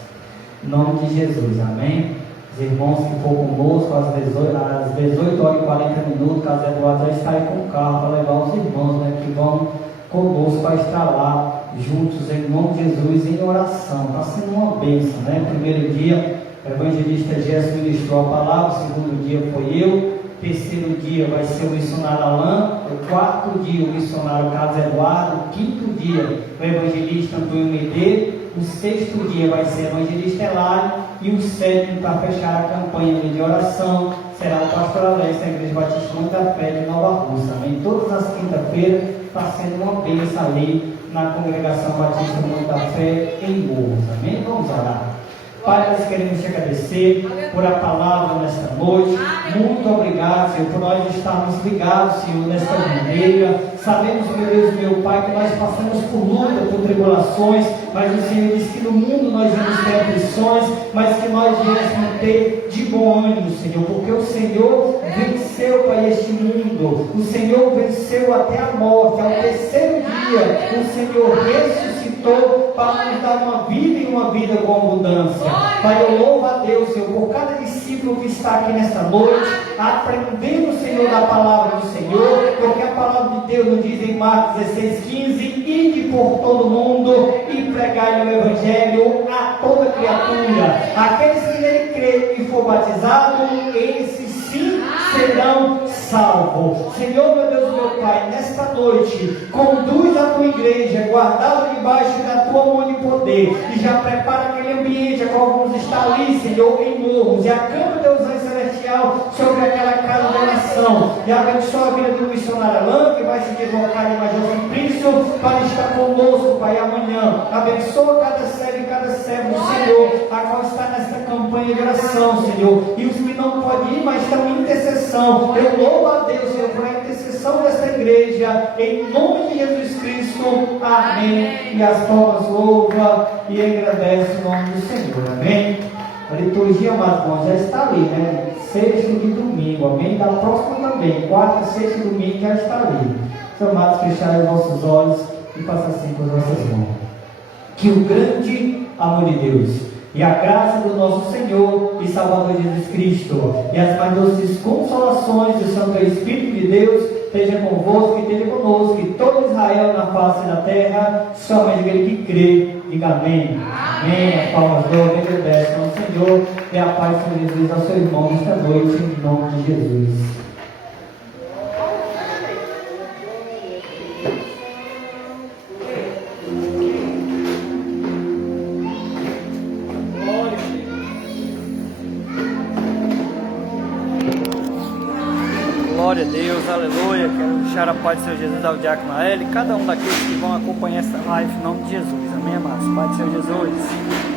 Em nome de Jesus, amém? Os irmãos que for conosco às 18h40, caso Eduardo já está aí com o carro para levar os irmãos, né, que vão conosco para estar lá juntos em nome de Jesus em oração. Está sendo uma bênção, né? Primeiro dia, o evangelista Gerson ministrou a palavra, o segundo dia foi eu, terceiro dia vai ser o missionário Alain, o quarto dia o missionário Carlos Eduardo, o quinto dia o evangelista Antônio Medeiros, o sexto dia vai ser o evangelista Elário, e o sétimo, para fechar a campanha de oração, será o pastor Alex da Igreja Batista Monte da Fé de Nova Rússia. Amém? Todas as quinta-feiras está sendo uma bênção ali na congregação Batista Monte da Fé em Morros. Amém? Vamos orar. Pai, nós queremos te agradecer por a palavra nesta noite. Muito obrigado, Senhor, por nós estarmos ligados, Senhor, nesta maneira. Sabemos, meu Deus, meu Pai, que nós passamos por luta, por tribulações, mas o Senhor diz que no mundo nós vamos ter aflições, mas que nós viemos ter de bom ânimo, Senhor, porque o Senhor venceu, Pai, este mundo. O Senhor venceu até a morte. Ao terceiro dia, o Senhor ressuscitou para nos dar uma vida e uma vida com abundância. Pai, eu louvo a Deus, Senhor, por cada discípulo que está aqui nesta noite, aprendendo, Senhor, da palavra do Senhor, porque a palavra de Deus nos diz em Marcos 16:15: ide por todo mundo e pregai o Evangelho a toda criatura. Aqueles que nele crerem e for batizado, esses sim serão salvos. Senhor, meu Deus, meu Pai, nesta noite, conduz a tua igreja, guardada debaixo da tua mão de poder, e já prepara aquele ambiente a qual vamos estar ali, Senhor, em morros, e acampa Deus anjo celestial sobre aquela casa de oração, e abençoa a vida do missionário Alain, que vai se deslocar em Major Simplício para estar conosco, Pai, amanhã. Abençoa cada servo e cada servo do Senhor, a qual está nesta campanha de oração, Senhor, e os que não podem ir, mas estão em intercessão. Eu louvo a Deus, Senhor, por a intercessão desta igreja, em nome de Jesus Cristo, amém. E as palmas louvam e agradecem o nome do Senhor, amém. A liturgia, amados irmãos, já está ali, né? Sexta e domingo, amém. Da próxima também, quarta, sexta e domingo já está ali. Então, amados, fecharem os vossos olhos e passar assim por vossas mãos. Que o grande amor de Deus e a graça do nosso Senhor e Salvador Jesus Cristo e as mais doces consolações do Santo Espírito de Deus esteja convosco e esteja conosco, e todo Israel na face da terra, somente aquele que crê, diga amém. Amém. As palmas do obedecem ao Senhor, e a paz de Jesus ao seu irmão nesta noite, em nome de Jesus. Glória a Deus, aleluia. Quero deixar a paz do Senhor Jesus ao diácono Aélio e cada um daqueles que vão acompanhar essa live em nome de Jesus. Amém, amados? Pai do Senhor Jesus.